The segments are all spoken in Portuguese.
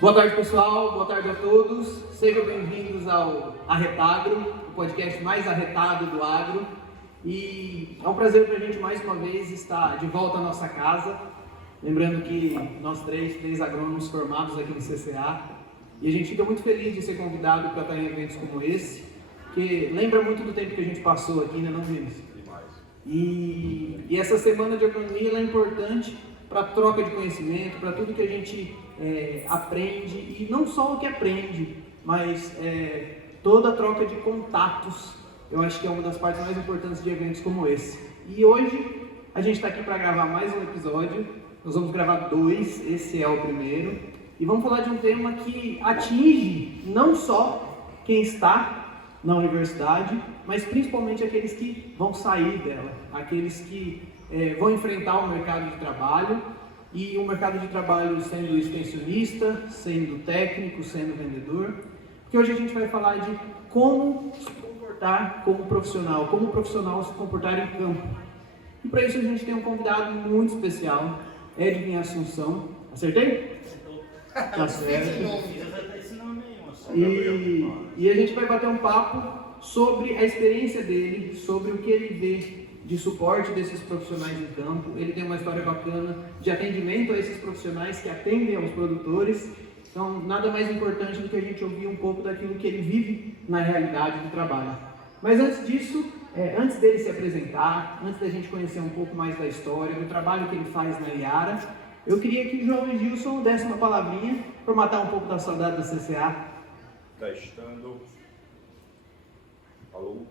Boa tarde, pessoal. Boa tarde a todos. Sejam bem-vindos ao Arretagro, o podcast mais arretado do agro. E é um prazer para a gente, mais uma vez, estar de volta à nossa casa. Lembrando que nós três agrônomos formados aqui no CCA. E a gente fica muito feliz de ser convidado para estar em eventos como esse, que lembra muito do tempo que a gente passou aqui, né, não, Vinícius? E essa semana de agronomia ela é importante para a troca de conhecimento, para tudo que a gente aprende, e não só o que aprende, mas toda a troca de contatos. Eu acho que é uma das partes mais importantes de eventos como esse. E hoje a gente está aqui para gravar mais um episódio. Nós vamos gravar 2, esse é o primeiro, e vamos falar de um tema que atinge não só quem está na universidade, mas principalmente aqueles que vão sair dela, aqueles que vão enfrentar o mercado de trabalho, e o mercado de trabalho sendo extensionista, sendo técnico, sendo vendedor. Porque hoje a gente vai falar de como se comportar como profissional, como o profissional se comportar em campo. E para isso a gente tem um convidado muito especial, Edwin Assunção. Acertei? Tá certo. E a gente vai bater um papo sobre a experiência dele, sobre o que ele vê de suporte desses profissionais em campo. Ele tem uma história bacana de atendimento a esses profissionais que atendem aos produtores. Então, nada mais importante do que a gente ouvir um pouco daquilo que ele vive na realidade do trabalho. Mas antes disso, antes dele se apresentar, antes da gente conhecer um pouco mais da história, do trabalho que ele faz na Iara, eu queria que o João Gilson desse uma palavrinha para matar um pouco da saudade da CCA. Testando. Alô?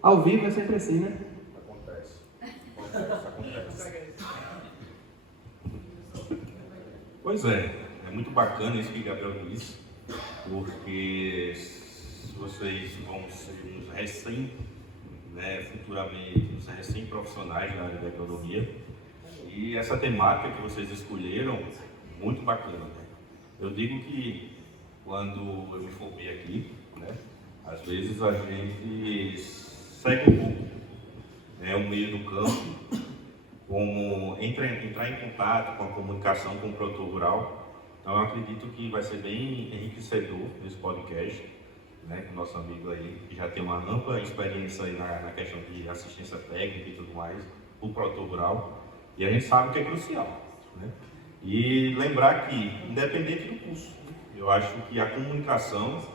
Ao vivo é sempre assim, né? Acontece. Pois é muito bacana isso que o Gabriel disse, porque vocês vão ser uns futuramente, uns recém-profissionais na área da agronomia, e essa temática que vocês escolheram, muito bacana. Né? Eu digo que quando eu me formei aqui, às vezes a gente segue um pouco o meio do campo, como entrar em contato com a comunicação com o produtor rural. Então eu acredito que vai ser bem enriquecedor esse podcast, com o nosso amigo aí, que já tem uma ampla experiência aí na questão de assistência técnica e tudo mais, o produtor rural, e a gente sabe que é crucial. E lembrar que, independente do curso, eu acho que a comunicação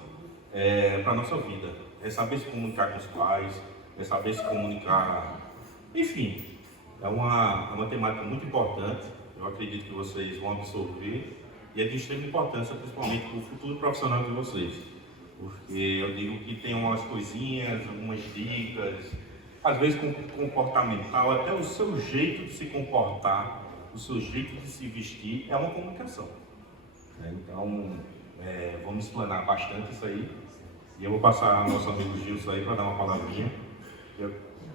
para a nossa vida, é saber se comunicar com os pais, é saber se comunicar, enfim, é uma temática muito importante. Eu acredito que vocês vão absorver, e é de extrema importância, principalmente para o futuro profissional de vocês, porque eu digo que tem umas coisinhas, algumas dicas, às vezes comportamental, até o seu jeito de se comportar, o seu jeito de se vestir é uma comunicação. Então, vamos explanar bastante isso aí. E eu vou passar ao nosso amigo Gilson aí para dar uma palavrinha.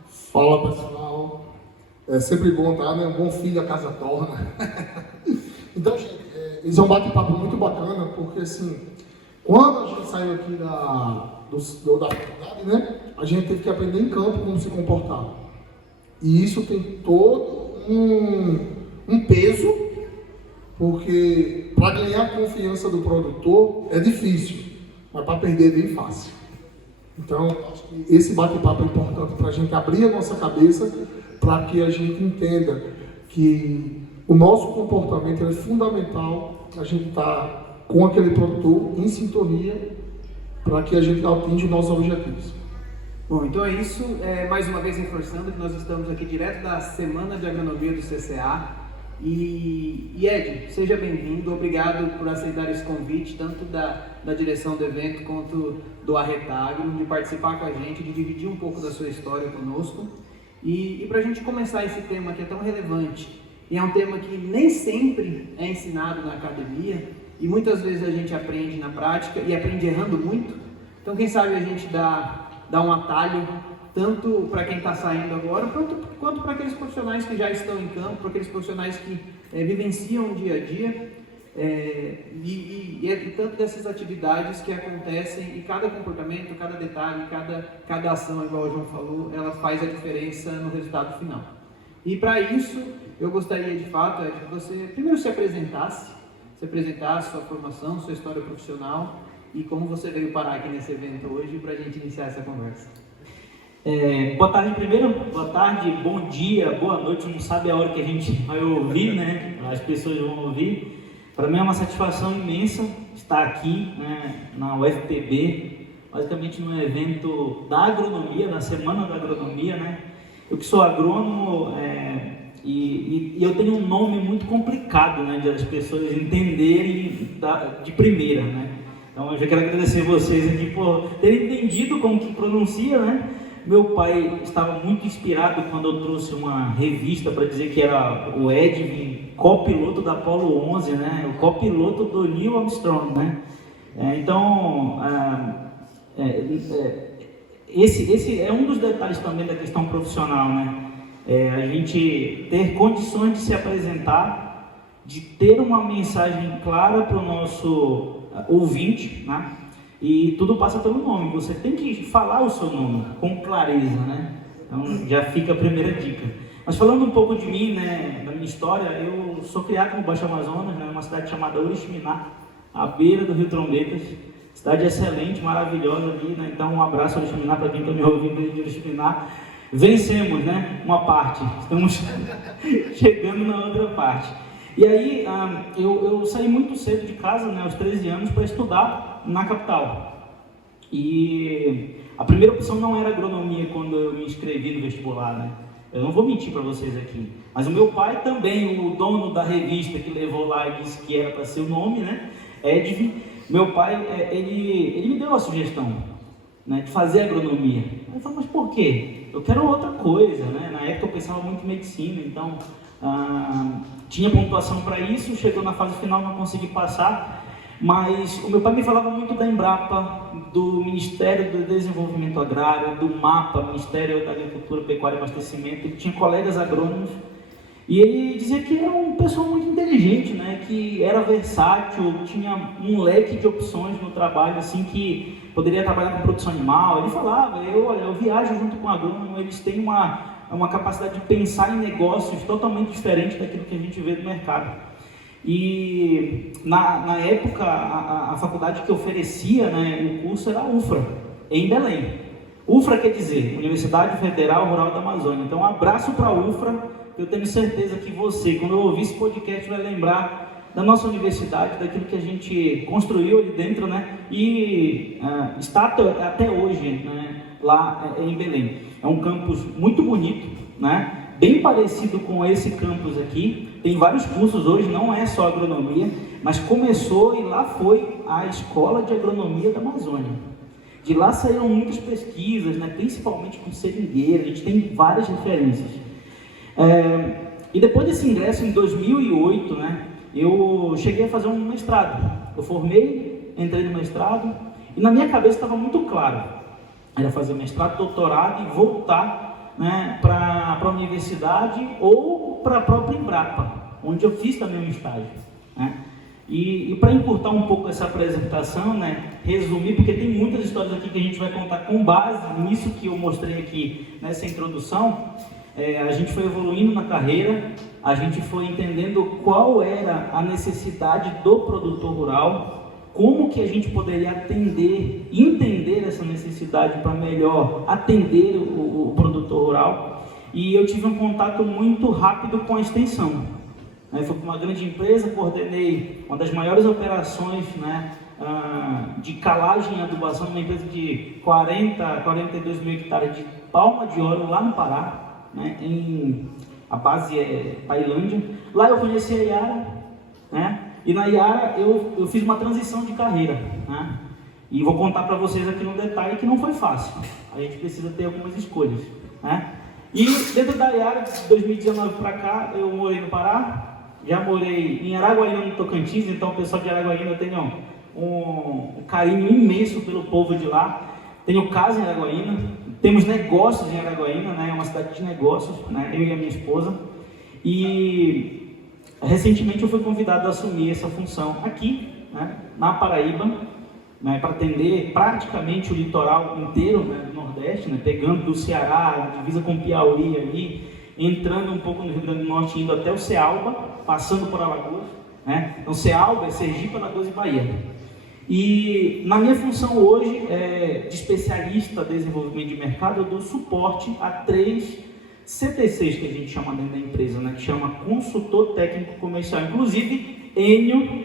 Fala, pessoal. É sempre bom estar, né? Um bom filho a casa torna. Então, gente, eles vão bater um papo muito bacana, porque assim, quando a gente saiu aqui da faculdade, a gente teve que aprender em campo como se comportar. E isso tem todo um peso, porque para ganhar a confiança do produtor é difícil, mas para perder é bem fácil. Então, acho que esse bate-papo é importante para a gente abrir a nossa cabeça, para que a gente entenda que o nosso comportamento é fundamental, a gente estar com aquele produtor em sintonia, para que a gente atinja os nossos objetivos. Bom, então é isso. Mais uma vez reforçando que nós estamos aqui direto da Semana de Agronomia do CCA. E Ed, seja bem-vindo, obrigado por aceitar esse convite, tanto da direção do evento quanto do Arretagro, de participar com a gente, de dividir um pouco da sua história conosco. E para a gente começar esse tema que é tão relevante, e é um tema que nem sempre é ensinado na academia, e muitas vezes a gente aprende na prática e aprende errando muito. Então quem sabe a gente dá um atalho, tanto para quem está saindo agora, quanto para aqueles profissionais que já estão em campo, para aqueles profissionais que vivenciam o dia a dia, e tanto dessas atividades que acontecem, e cada comportamento, cada detalhe, cada ação, igual o João falou, ela faz a diferença no resultado final. E para isso, eu gostaria de fato que você primeiro se apresentasse sua formação, sua história profissional e como você veio parar aqui nesse evento hoje para a gente iniciar essa conversa. Boa tarde primeiro, boa tarde, bom dia, boa noite, não sabe a hora que a gente vai ouvir, né? As pessoas vão ouvir. Para mim é uma satisfação imensa estar aqui, né, na UFPB, basicamente num evento da agronomia, na Semana da Agronomia, né? Eu que sou agrônomo, e eu tenho um nome muito complicado, né, de as pessoas entenderem de primeira, né? Então eu já quero agradecer vocês aqui por terem entendido como que pronuncia, né? Meu pai estava muito inspirado quando eu trouxe uma revista para dizer que era o Edwin, copiloto da Apollo 11, né? O copiloto do Neil Armstrong, né? Esse é um dos detalhes também da questão profissional, né? A gente ter condições de se apresentar, de ter uma mensagem clara para o nosso ouvinte, né? E tudo passa pelo nome, você tem que falar o seu nome com clareza, né? Então já fica a primeira dica. Mas falando um pouco de mim, né, da minha história, eu sou criado no Baixo Amazonas, né, numa cidade chamada Oriximiná, à beira do Rio Trombetas, cidade excelente, maravilhosa ali, né? Então um abraço Oriximiná para quem está me ouvindo de Oriximiná. Vencemos, né, uma parte, estamos chegando na outra parte. E aí eu saí muito cedo de casa, né, aos 13 anos, para estudar na capital. E a primeira opção não era agronomia quando eu me inscrevi no vestibular, né? Eu não vou mentir para vocês aqui. Mas o meu pai também, o dono da revista que levou lá e disse que era para ser o nome, né, Edwin, meu pai, ele me deu a sugestão, né, de fazer agronomia. Eu falei, mas por quê? Eu quero outra coisa, né? Na época eu pensava muito em medicina, então tinha pontuação para isso, chegou na fase final, não consegui passar, mas o meu pai me falava muito da Embrapa, do Ministério do Desenvolvimento Agrário, do MAPA, Ministério da Agricultura, Pecuária e Abastecimento. Ele tinha colegas agrônomos e ele dizia que era um pessoal muito inteligente, né? Que era versátil, tinha um leque de opções no trabalho, assim, que poderia trabalhar com produção animal. Ele falava, eu viajo junto com o agrônomo, eles têm uma capacidade de pensar em negócios totalmente diferente daquilo que a gente vê no mercado. E na época a faculdade que oferecia, né, o curso era a UFRA, em Belém. UFRA quer dizer Universidade Federal Rural da Amazônia. Então um abraço para a UFRA, eu tenho certeza que você, quando eu ouvir esse podcast, vai lembrar da nossa universidade, daquilo que a gente construiu ali dentro, né, e está até hoje, né, lá em Belém. É um campus muito bonito, né? Bem parecido com esse campus aqui, tem vários cursos hoje, não é só agronomia, mas começou e lá foi a Escola de Agronomia da Amazônia. De lá saíram muitas pesquisas, né, principalmente com seringueira, a gente tem várias referências. E depois desse ingresso, em 2008, né, eu cheguei a fazer um mestrado. Eu formei, entrei no mestrado, e na minha cabeça estava muito claro, era fazer mestrado, doutorado e voltar, né, para a universidade ou para a própria Embrapa, onde eu fiz também um estágio, né? E para encurtar um pouco essa apresentação, né, resumir, porque tem muitas histórias aqui que a gente vai contar com base nisso que eu mostrei aqui nessa introdução. A gente foi evoluindo na carreira, a gente foi entendendo qual era a necessidade do produtor rural, como que a gente poderia entender essa necessidade para melhor atender o produtor rural. E eu tive um contato muito rápido com a extensão. Fui para uma grande empresa, coordenei uma das maiores operações, né, de calagem e adubação, numa empresa de 42 mil hectares de palma de óleo lá no Pará, né, a base é Tailândia. Lá eu conheci a Yara, né? E na Yara eu fiz uma transição de carreira, né? E vou contar para vocês aqui no detalhe que não foi fácil. A gente precisa ter algumas escolhas, né? E dentro da Yara, de 2019 para cá, eu morei no Pará, já morei em Araguaína, no Tocantins, então o pessoal de Araguaína tem um carinho imenso pelo povo de lá. Tenho casa em Araguaína, temos negócios em Araguaína, né? É uma cidade de negócios, né? Eu e a minha esposa. E recentemente eu fui convidado a assumir essa função aqui, né? Na Paraíba, né? Para atender praticamente o litoral inteiro, né? Do Nordeste, né? Pegando do Ceará, divisa com Piauí ali, entrando um pouco no Rio Grande do Norte, indo até o Cealba, passando por Alagoas, né? Então Cealba é Sergipe, Alagoas e Bahia. E na minha função hoje de especialista em desenvolvimento de mercado, eu dou suporte a 3 CTCs que a gente chama dentro da empresa, né? Que chama Consultor Técnico Comercial. Inclusive, Enio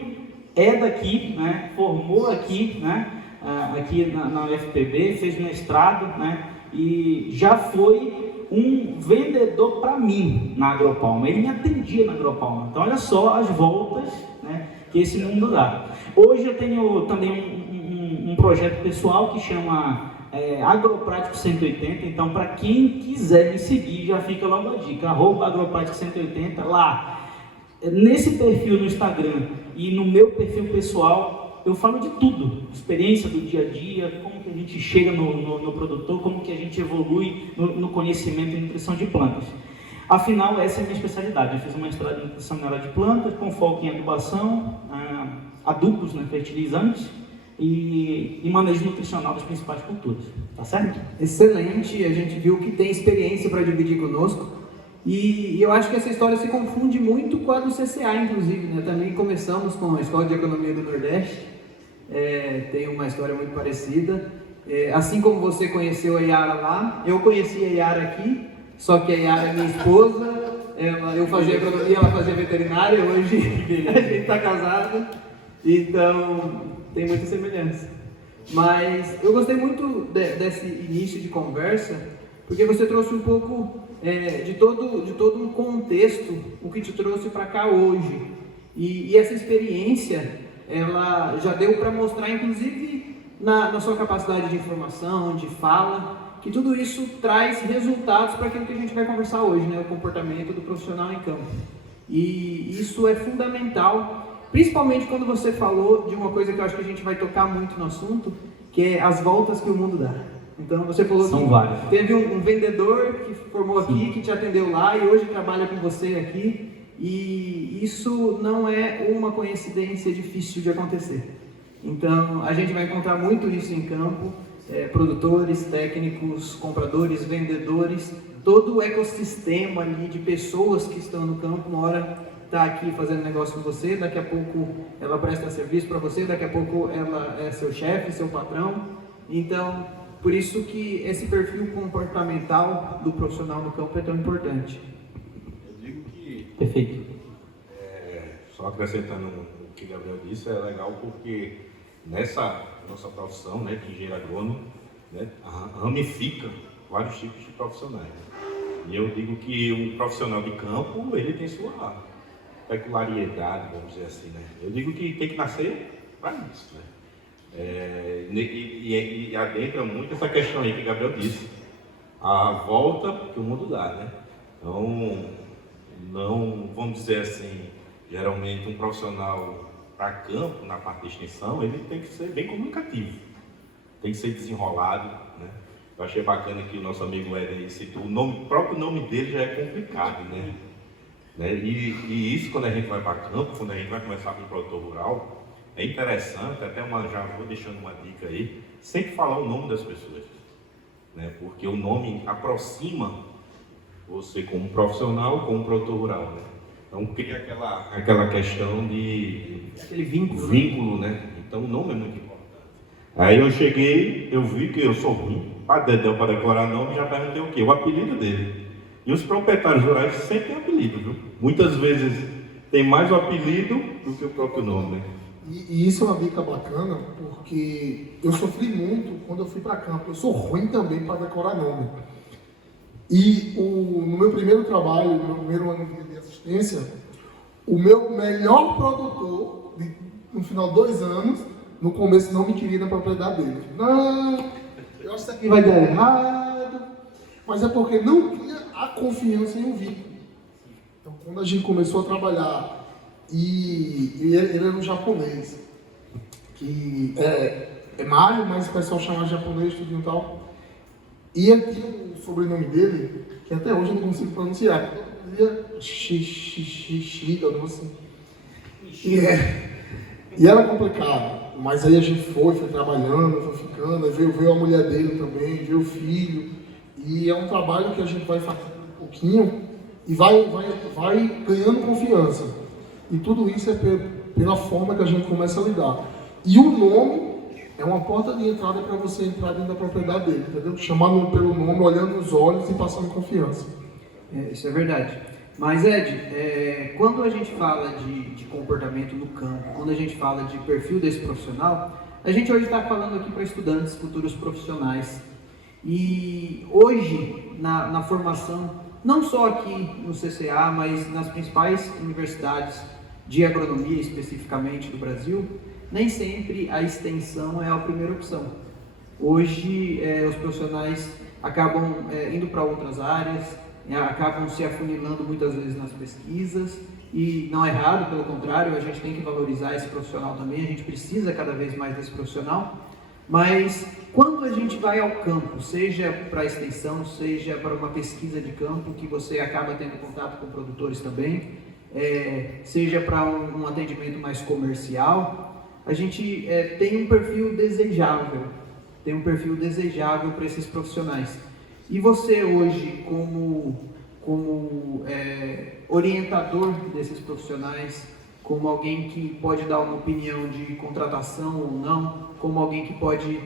é daqui, né? Formou aqui, né? Aqui na UFPB, fez mestrado, né? E já foi um vendedor para mim na Agropalma. Ele me atendia na Agropalma. Então, olha só as voltas, né, que esse mundo dá. Hoje eu tenho também um projeto pessoal que chama Agroprático 180. Então, para quem quiser me seguir, já fica logo a dica, @Agroprático 180 lá. Nesse perfil no Instagram e no meu perfil pessoal, eu falo de tudo, experiência do dia a dia, como que a gente chega no produtor, como que a gente evolui no conhecimento e nutrição de plantas. Afinal, essa é a minha especialidade. Eu fiz uma mestrado em nutrição na área de plantas, com foco em adubação, adubos, né, fertilizantes e manejo nutricional das principais culturas. Tá certo? Excelente, a gente viu que tem experiência para dividir conosco. E eu acho que essa história se confunde muito com a do CCA, inclusive, né? Também começamos com a Escola de Economia do Nordeste, tem uma história muito parecida. Assim como você conheceu a Yara lá, eu conheci a Yara aqui, só que a Yara é minha esposa, eu fazia economia, ela fazia veterinária, hoje a gente está casado, então tem muita semelhança. Mas eu gostei muito desse início de conversa, porque você trouxe um pouco de todo um contexto, o que te trouxe para cá hoje. E essa experiência, ela já deu para mostrar, inclusive na sua capacidade de informação, de fala, que tudo isso traz resultados para aquilo que a gente vai conversar hoje, né? O comportamento do profissional em campo. E isso é fundamental, principalmente quando você falou de uma coisa que eu acho que a gente vai tocar muito no assunto, que é as voltas que o mundo dá. Então você falou que teve um vendedor que formou aqui, que te atendeu lá e hoje trabalha com você aqui, e isso não é uma coincidência difícil de acontecer. Então a gente vai encontrar muito isso em campo, produtores, técnicos, compradores, vendedores, todo o ecossistema ali de pessoas que estão no campo. Uma hora está aqui fazendo negócio com você, daqui a pouco ela presta serviço para você, daqui a pouco ela é seu chefe, seu patrão. Então, por isso que esse perfil comportamental do profissional no campo é tão importante. Eu digo que... Perfeito. Só acrescentando o que o Gabriel disse, é legal porque nessa nossa profissão, né, de engenheiro agrônomo, né, ramifica vários tipos de profissionais. E eu digo que um profissional de campo, ele tem sua peculiaridade, vamos dizer assim, né? Eu digo que tem que nascer para isso, né? E adentra muito essa questão aí que o Gabriel disse, a volta que o mundo dá, né? Então, não, vamos dizer assim, geralmente um profissional para campo, na parte de extensão, ele tem que ser bem comunicativo, tem que ser desenrolado, né? Eu achei bacana que o nosso amigo Éder citou, o próprio nome dele já é complicado, né? E isso, quando a gente vai para campo, quando a gente vai começar com o produtor rural, é interessante, até já vou deixando uma dica aí, sempre falar o nome das pessoas, né? Porque o nome aproxima você como profissional, como produtor rural, né? Então cria aquela questão de... aquele vínculo, né? Então o nome é muito importante. Aí eu cheguei, eu vi que eu sou ruim, para decorar nome, já perguntei o quê? O apelido dele. E os proprietários rurais sempre têm apelido, viu? Muitas vezes tem mais o apelido do que o próprio nome, né? E isso é uma dica bacana, porque eu sofri muito quando eu fui para campo. Eu sou ruim também para decorar nome. E no meu primeiro trabalho, no meu primeiro ano de assistência, o meu melhor produtor, no final de 2 anos, no começo não me queria na propriedade dele. Não, eu acho que isso aqui vai dar errado. Mas é porque não tinha a confiança em um vínculo. Então, quando a gente começou a trabalhar e ele era um japonês, que é Mario, mas o pessoal chama de japonês, tudo e tal. E ele tinha o sobrenome dele, que até hoje eu não consigo pronunciar. Xixi, algo assim. E era complicado, mas aí a gente foi trabalhando, foi ficando, aí veio a mulher dele também, veio o filho, e é um trabalho que a gente vai fazendo um pouquinho e vai ganhando confiança. E tudo isso é pela forma que a gente começa a lidar. E o nome é uma porta de entrada para você entrar dentro da propriedade dele, entendeu? Chamando pelo nome, olhando nos olhos e passando confiança. Isso é verdade. Mas, Ed, quando a gente fala de comportamento no campo, quando a gente fala de perfil desse profissional, a gente hoje está falando aqui para estudantes, futuros profissionais. E hoje, na formação, não só aqui no CCA, mas nas principais universidades de agronomia, especificamente do Brasil, nem sempre a extensão é a primeira opção. Hoje, os profissionais acabam indo para outras áreas, acabam se afunilando muitas vezes nas pesquisas, e não é errado, pelo contrário, a gente tem que valorizar esse profissional também, a gente precisa cada vez mais desse profissional, mas quando a gente vai ao campo, seja para a extensão, seja para uma pesquisa de campo, que você acaba tendo contato com produtores também, seja para um atendimento mais comercial, a gente tem um perfil desejável, para esses profissionais. E você hoje, como orientador desses profissionais, como alguém que pode dar uma opinião de contratação ou não, como alguém que pode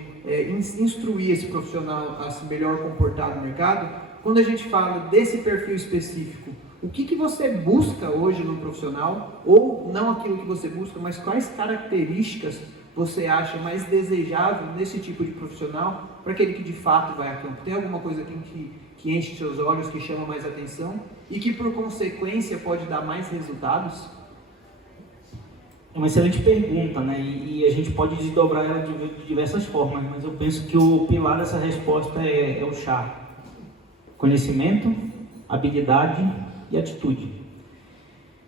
instruir esse profissional a se melhor comportar no mercado, quando a gente fala desse perfil específico, o que você busca hoje no profissional, ou não aquilo que você busca, mas quais características você acha mais desejável nesse tipo de profissional para aquele que de fato vai a campo? Tem alguma coisa aqui que enche seus olhos, que chama mais atenção e que por consequência pode dar mais resultados? É uma excelente pergunta, né? E a gente pode desdobrar ela de diversas formas, mas eu penso que o pilar dessa resposta é o chá: conhecimento, habilidade e atitude.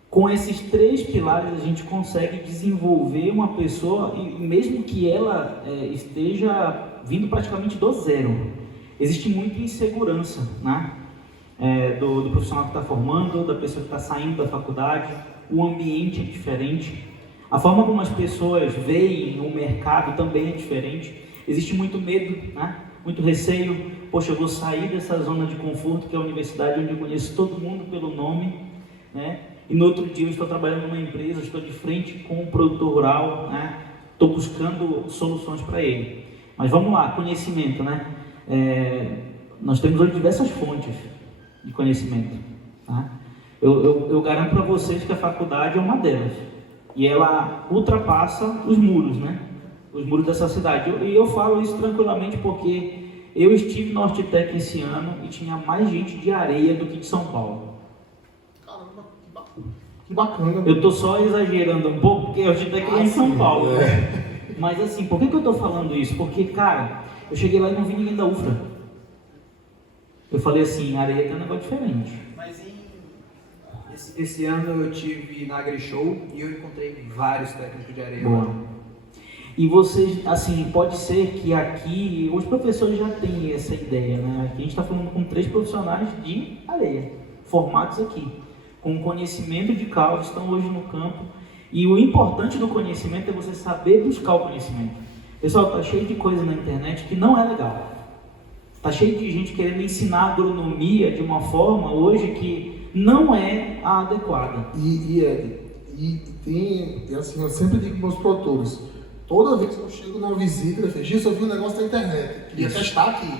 Com esses 3 pilares a gente consegue desenvolver uma pessoa, e mesmo que ela esteja vindo praticamente do zero. Existe muita insegurança, né? Do profissional que está formando, da pessoa que está saindo da faculdade. O ambiente é diferente, a forma como as pessoas veem o mercado também é diferente. Existe muito medo, né? Muito receio. Poxa, eu vou sair dessa zona de conforto que é a universidade, onde eu conheço todo mundo pelo nome, né? E no outro dia eu estou trabalhando numa empresa, estou de frente com um produtor rural, né? Estou buscando soluções para ele. Mas vamos lá, conhecimento, né? Nós temos hoje diversas fontes de conhecimento, tá? Eu garanto para vocês que a faculdade é uma delas. E ela ultrapassa os muros, né? Os muros dessa cidade. E eu falo isso tranquilamente porque eu estive no Hortitec esse ano e tinha mais gente de Areia do que de São Paulo. Que bacana. Eu estou só exagerando um pouco, porque a Hortitec é em São Paulo. Mas assim, por que eu estou falando isso? Porque, cara, eu cheguei lá e não vi ninguém da UFRA. Eu falei assim, Areia tem um negócio diferente. Mas esse ano eu tive na AgriShow e eu encontrei vários técnicos de areia. Boa. E vocês, assim, pode ser que aqui, os professores já têm essa ideia, né? Aqui a gente está falando com 3 profissionais de areia, formados aqui, com conhecimento de causa, estão hoje no campo. E o importante do conhecimento é você saber buscar o conhecimento. Pessoal, tá cheio de coisa na internet que não é legal. Tá cheio de gente querendo ensinar agronomia de uma forma hoje que não é a adequada. E assim, eu sempre digo para os produtores, toda vez que eu chego numa visita, eu falo, eu vi um negócio na internet, queria testar aqui.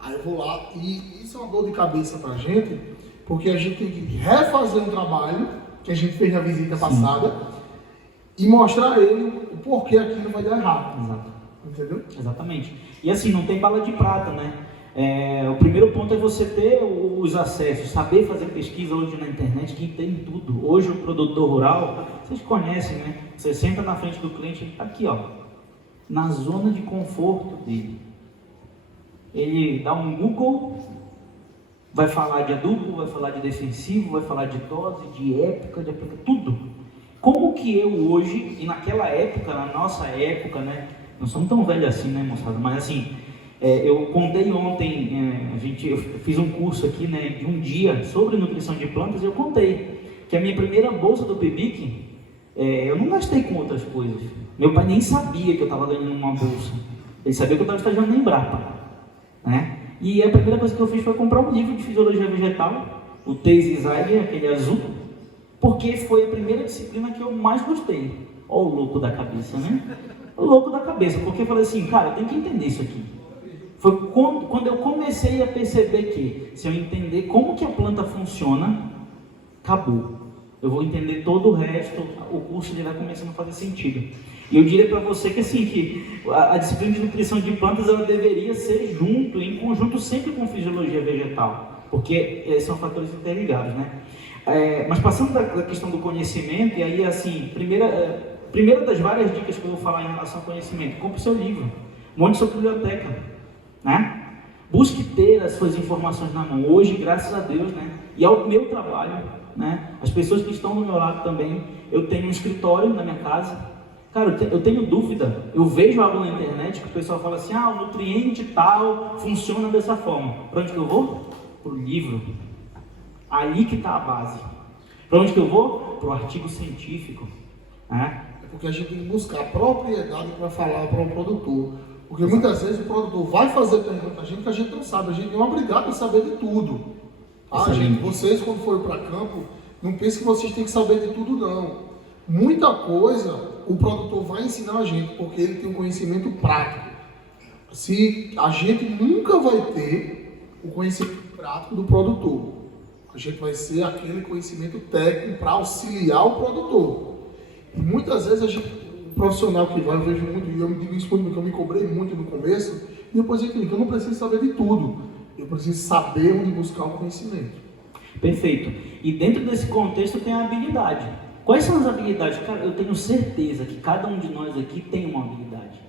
Aí eu vou lá, e isso é uma dor de cabeça para a gente, porque a gente tem que refazer um trabalho que a gente fez na visita passada e mostrar a ele o porquê aquilo vai dar errado. Exato. Entendeu? Exatamente. E assim, não tem bala de prata, né? O primeiro ponto é você ter os acessos, saber fazer pesquisa hoje na internet, que tem tudo. Hoje o produtor rural, vocês conhecem, né? Você senta na frente do cliente, ele está aqui, ó, na zona de conforto dele. Ele dá um Google, vai falar de adubo, vai falar de defensivo, vai falar de dose, de época, de aplicação, tudo. Como que eu hoje, e naquela época, na nossa época, né? Não somos tão velhos assim, né, moçada? Mas assim, eu contei ontem, eu fiz um curso aqui, né, de um dia sobre nutrição de plantas, e eu contei que a minha primeira bolsa do PIBIC, eu não gastei com outras coisas. Meu pai nem sabia que eu estava ganhando uma bolsa. Ele sabia que eu estava estagiando na Embrapa, né? E a primeira coisa que eu fiz foi comprar um livro de fisiologia vegetal, o Thesis Eiger, aquele azul, porque foi a primeira disciplina que eu mais gostei. Ó o louco da cabeça, né? O louco da cabeça, porque eu falei assim, cara, eu tenho que entender isso aqui. Foi quando eu comecei a perceber que, se eu entender como que a planta funciona, acabou. Eu vou entender todo o resto, o curso ele vai começando a fazer sentido. E eu diria para você que assim, que a disciplina de nutrição de plantas, ela deveria ser junto, em conjunto sempre com fisiologia vegetal, porque são fatores interligados, né? Mas passando da questão do conhecimento, e aí assim, primeira das várias dicas que eu vou falar em relação ao conhecimento, compre o seu livro, monte sua biblioteca, né? Busque ter as suas informações na mão. Hoje, graças a Deus, né? E ao meu trabalho, né? As pessoas que estão do meu lado também, eu tenho um escritório na minha casa. Cara, eu tenho dúvida, eu vejo algo na internet que o pessoal fala assim, o nutriente tal funciona dessa forma. Para onde que eu vou? Para o livro. Ali que está a base. Para onde que eu vou? Para o artigo científico. Né? É porque a gente tem que buscar propriedade para falar para o produtor. Porque muitas vezes o produtor vai fazer pergunta para a gente que a gente não sabe. A gente não é obrigado a saber de tudo. Gente, vocês quando forem para campo, não pensem que vocês têm que saber de tudo não. Muita coisa o produtor vai ensinar a gente, porque ele tem um conhecimento prático. Se a gente nunca vai ter o conhecimento prático do produtor, a gente vai ser aquele conhecimento técnico para auxiliar o produtor. E muitas vezes o profissional que vai, eu vejo muito, e eu me digo isso porque eu me cobrei muito no começo, e depois eu entendi que eu não preciso saber de tudo, eu preciso saber onde buscar o conhecimento. Perfeito. E dentro desse contexto tem a habilidade. Quais são as habilidades? Cara, eu tenho certeza que cada um de nós aqui tem uma habilidade.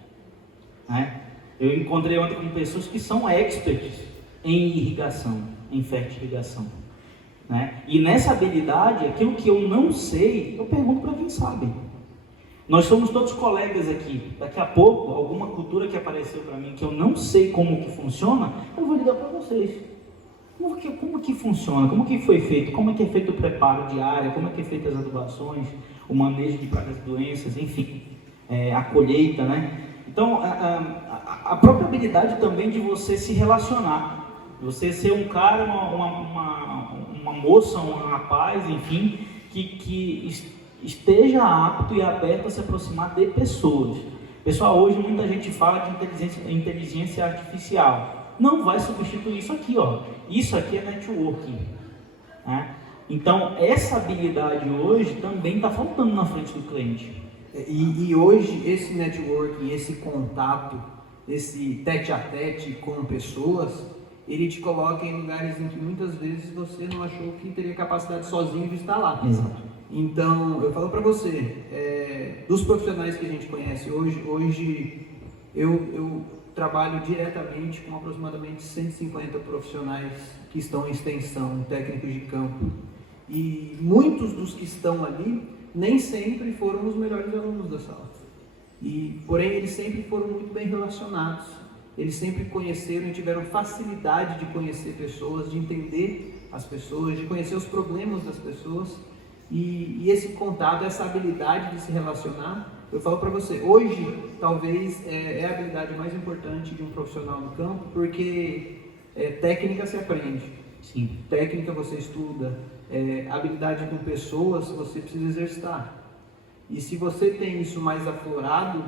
Né? Eu encontrei ontem com pessoas que são experts em irrigação, em fertirrigação. Né? E nessa habilidade, aquilo que eu não sei, eu pergunto para quem sabe. Nós somos todos colegas aqui. Daqui a pouco, alguma cultura que apareceu para mim que eu não sei como que funciona, eu vou ligar para vocês. Como que funciona? Como que foi feito? Como é que é feito o preparo de área? Como é que é feito as adubações? O manejo de pragas e doenças? Enfim, a colheita, né? Então, a própria habilidade também de você se relacionar. Você ser um cara, uma moça, um rapaz, enfim, que esteja apto e aberto a se aproximar de pessoas. Pessoal, hoje muita gente fala de inteligência artificial. Não vai substituir isso aqui, ó. Isso aqui é networking. Né? Então, essa habilidade hoje também está faltando na frente do cliente. E hoje, esse networking, esse contato, esse tete-a-tete com pessoas, ele te coloca em lugares em que muitas vezes você não achou que teria capacidade sozinho de estar lá. Exato. Então, eu falo para você, dos profissionais que a gente conhece hoje eu trabalho diretamente com aproximadamente 150 profissionais que estão em extensão, técnicos de campo. E muitos dos que estão ali nem sempre foram os melhores alunos da sala. Porém, eles sempre foram muito bem relacionados. Eles sempre conheceram e tiveram facilidade de conhecer pessoas, de entender as pessoas, de conhecer os problemas das pessoas. E esse contato, essa habilidade de se relacionar, eu falo para você, hoje talvez é a habilidade mais importante de um profissional no campo, porque técnica se aprende. Sim. Técnica você estuda, habilidade com pessoas você precisa exercitar. E se você tem isso mais aflorado,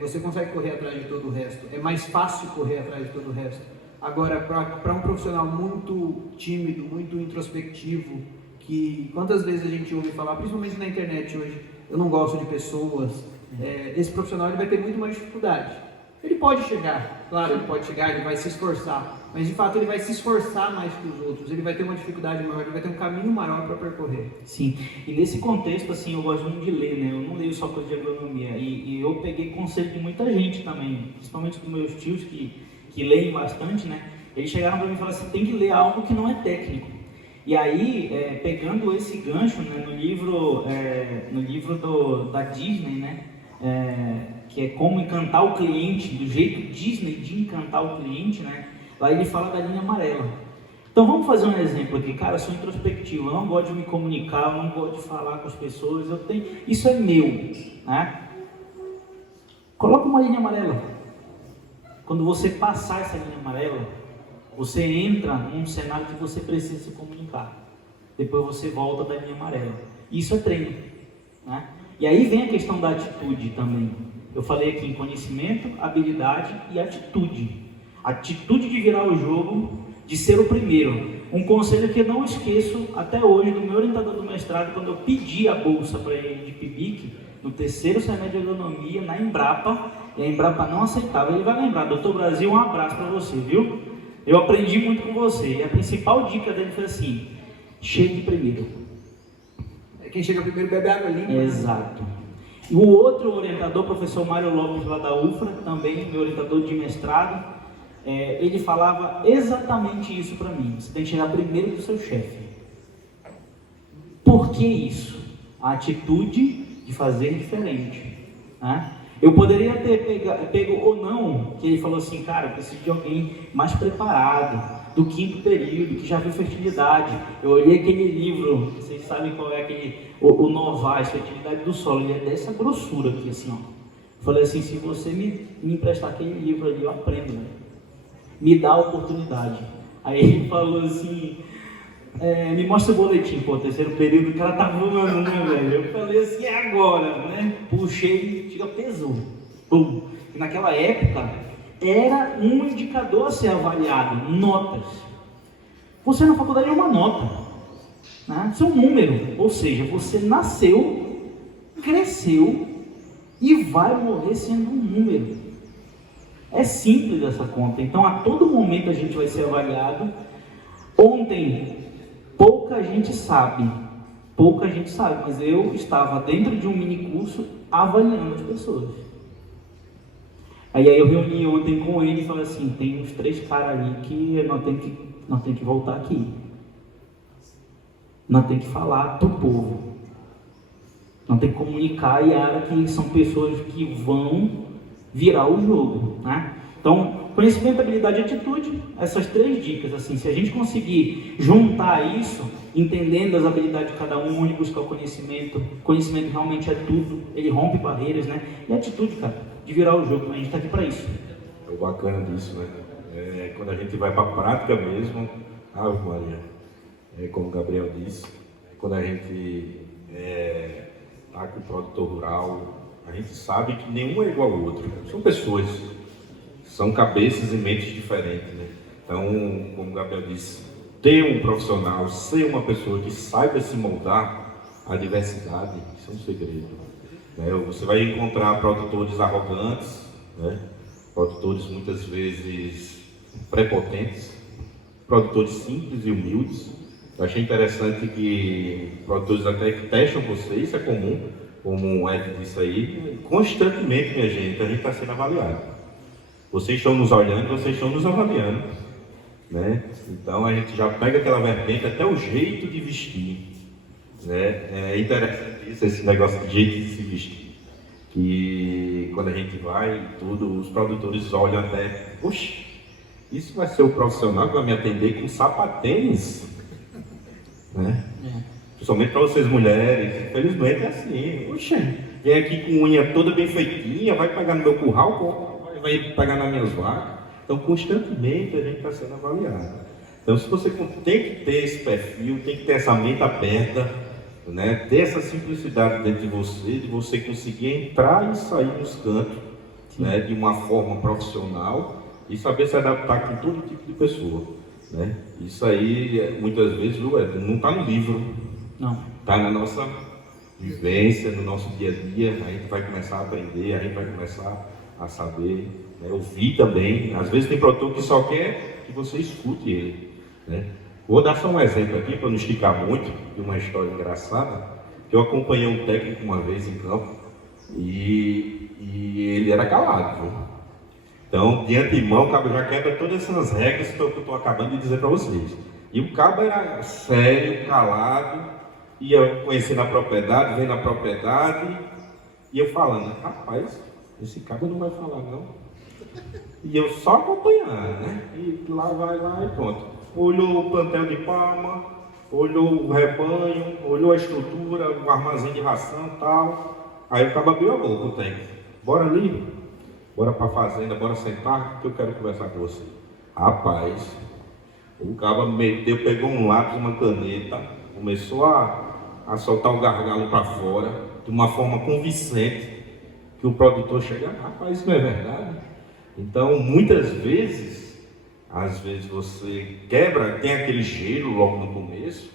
você consegue correr atrás de todo o resto. É mais fácil correr atrás de todo o resto. Agora, para um profissional muito tímido, muito introspectivo, que quantas vezes a gente ouve falar, principalmente na internet hoje, eu não gosto de pessoas, esse profissional ele vai ter muito mais dificuldade. Ele pode chegar, claro, ele pode chegar, ele vai se esforçar, mas de fato ele vai se esforçar mais que os outros, ele vai ter uma dificuldade maior, ele vai ter um caminho maior para percorrer. Sim, e nesse contexto, assim, eu gosto muito de ler, né? Eu não leio só coisa de agronomia, e eu peguei conselho de muita gente também, principalmente dos meus tios que leem bastante, né? Eles chegaram para mim e falaram assim, tem que ler algo que não é técnico. E aí, pegando esse gancho, né, no livro da Disney, né, que é como encantar o cliente, do jeito Disney de encantar o cliente, né, lá ele fala da linha amarela. Então vamos fazer um exemplo aqui, cara, eu sou introspectivo, eu não gosto de me comunicar, eu não gosto de falar com as pessoas, isso é meu, né? Coloca uma linha amarela. Quando você passar essa linha amarela, você entra num cenário que você precisa se comunicar. Depois você volta da linha amarela. Isso é treino, né? E aí vem a questão da atitude também. Eu falei aqui em conhecimento, habilidade e atitude. Atitude de virar o jogo, de ser o primeiro. Um conselho que eu não esqueço até hoje do meu orientador do mestrado, quando eu pedi a bolsa para ele de PIBIC, no terceiro semestre de agronomia, na Embrapa, e a Embrapa não aceitava. Ele vai lembrar, Doutor Brasil, um abraço para você, viu? Eu aprendi muito com você, e a principal dica dele foi assim: chegue primeiro. Quem chega primeiro bebe água limpa. Exato. E o outro orientador, professor Mário Lopes, lá da UFRA, também meu orientador de mestrado, ele falava exatamente isso para mim: você tem que chegar primeiro do seu chefe. Por que isso? A atitude de fazer diferente, né? Eu poderia ter pego ou não, que ele falou assim, cara, eu preciso de alguém mais preparado, do 5º período, que já viu fertilidade. Eu olhei aquele livro, vocês sabem qual é aquele, o Novaes, Fertilidade do Solo, ele é dessa grossura aqui, assim, ó. Eu falei assim, se você me emprestar aquele livro ali, eu aprendo, né? Me dá a oportunidade. Aí ele falou assim, me mostra o boletim, pô, 3º período, o cara tá voando, né, velho? Eu falei assim, é agora, né? Puxei, chega, pesou. Pum. E naquela época, era um indicador a ser avaliado, notas. Você na faculdade é uma nota, né? Isso é um número, ou seja, você nasceu, cresceu e vai morrer sendo um número. É simples essa conta, então a todo momento a gente vai ser avaliado. Ontem, pouca gente sabe, mas eu estava dentro de um mini curso avaliando as pessoas. Aí eu reuni ontem com ele e falei assim, tem uns 3 caras ali que nós tem que voltar aqui. Nós tem que falar pro povo. Nós tem que comunicar a Yara que são pessoas que vão virar o jogo, né? Então, conhecimento, habilidade e atitude, essas 3 dicas, assim, se a gente conseguir juntar isso, entendendo as habilidades de cada um e buscar o conhecimento realmente é tudo, ele rompe barreiras, né? E a atitude, cara, de virar o jogo, a gente está aqui para isso. É o bacana disso, né? Quando a gente vai para a prática mesmo, Ave Maria, como o Gabriel disse, quando a gente está com o produtor rural, a gente sabe que nenhum é igual ao outro, são pessoas, são cabeças e mentes diferentes, né? Então, como o Gabriel disse, ter um profissional, ser uma pessoa que saiba se moldar à diversidade, isso é um segredo, né? Você vai encontrar produtores arrogantes, né? Produtores muitas vezes prepotentes, produtores simples e humildes. Eu achei interessante que produtores até que testam você, isso é comum, como o Ed disse aí, constantemente, minha gente, a gente está sendo avaliado. Vocês estão nos olhando, vocês estão nos avaliando, né? Então a gente já pega aquela vertente, até o jeito de vestir, né? É interessante isso, esse negócio de jeito de se vestir, que quando a gente vai tudo, os produtores olham até, poxa, isso vai ser o profissional que vai me atender com sapatênis, né? Principalmente para vocês mulheres, infelizmente é assim, poxa, vem aqui com unha toda bem feitinha, vai pegar no meu curral, vai pegar nas minhas vacas. Então, constantemente a gente está sendo avaliado. Então, se você tem que ter esse perfil, tem que ter essa mente aberta, né? Ter essa simplicidade dentro de você conseguir entrar e sair nos cantos, né? De uma forma profissional e saber se adaptar com todo tipo de pessoa, né? Isso aí, muitas vezes, não está no livro, não. Está na nossa vivência, no nosso dia a dia. A gente vai começar a aprender, a gente vai começar a saber, né? Ouvir também. Às vezes tem produtor que só quer que você escute ele, né? Vou dar só um exemplo aqui, para não esticar muito, de uma história engraçada. Eu acompanhei um técnico uma vez em campo e ele era calado, viu? Então, de antemão, o cabo já quebra todas essas regras que eu estou acabando de dizer para vocês. E o cabo era sério, calado, ia conhecendo a propriedade, vendo a propriedade, e eu falando, rapaz, esse cabo não vai falar não. E eu só acompanhando, né? E lá vai lá e pronto. Olhou o plantel de palma, olhou o rebanho, olhou a estrutura, o armazém de ração e tal. Aí o cabo abriu a boca, o técnico. Bora ali, bora pra fazenda, bora sentar, que eu quero conversar com você. Rapaz, o cabo meteu, pegou um lápis, uma caneta, começou a soltar o gargalo para fora, de uma forma convincente, que o produtor chega, rapaz, isso não é verdade? Então, muitas vezes, às vezes você quebra, tem aquele gelo logo no começo,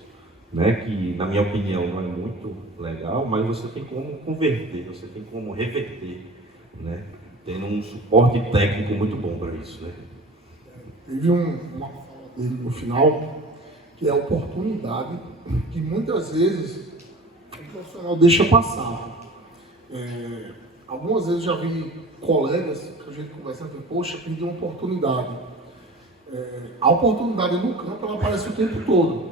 né, que na minha opinião não é muito legal, mas você tem como converter, você tem como reverter, né, tendo um suporte técnico muito bom para isso, né. Teve uma fala dele no final, que é a oportunidade que muitas vezes o profissional deixa passar. Algumas vezes já vi colegas que a gente conversa e poxa, pedi uma oportunidade. A oportunidade no campo ela aparece o tempo todo.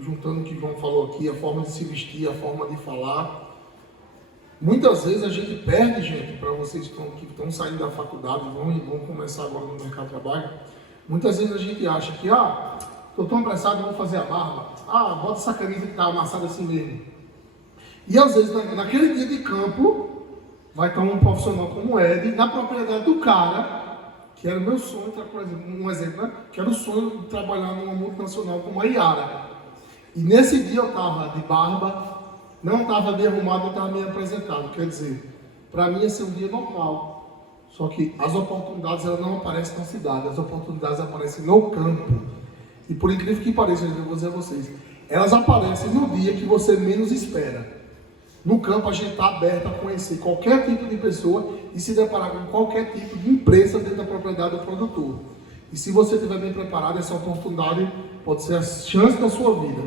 Juntando o que o João falou aqui, a forma de se vestir, a forma de falar. Muitas vezes a gente perde, gente, para vocês que estão saindo da faculdade e vão começar agora no mercado de trabalho. Muitas vezes a gente acha que, estou tão apressado, vou fazer a barba. Bota essa camisa que está amassada assim mesmo. E às vezes, naquele dia de campo, vai estar um profissional como o Ed, na propriedade do cara, que era o meu sonho, por exemplo, um exemplo, né? Que era o sonho de trabalhar numa multinacional como a Iara. E nesse dia eu estava de barba, não estava bem arrumado, eu estava me apresentado. Quer dizer, para mim ia ser um dia normal. Só que as oportunidades elas não aparecem na cidade, as oportunidades aparecem no campo. E por incrível que pareça, eu vou dizer a vocês, elas aparecem no dia que você menos espera. No campo a gente está aberto a conhecer qualquer tipo de pessoa e se deparar com qualquer tipo de empresa dentro da propriedade do produtor. E se você estiver bem preparado, essa oportunidade pode ser a chance da sua vida.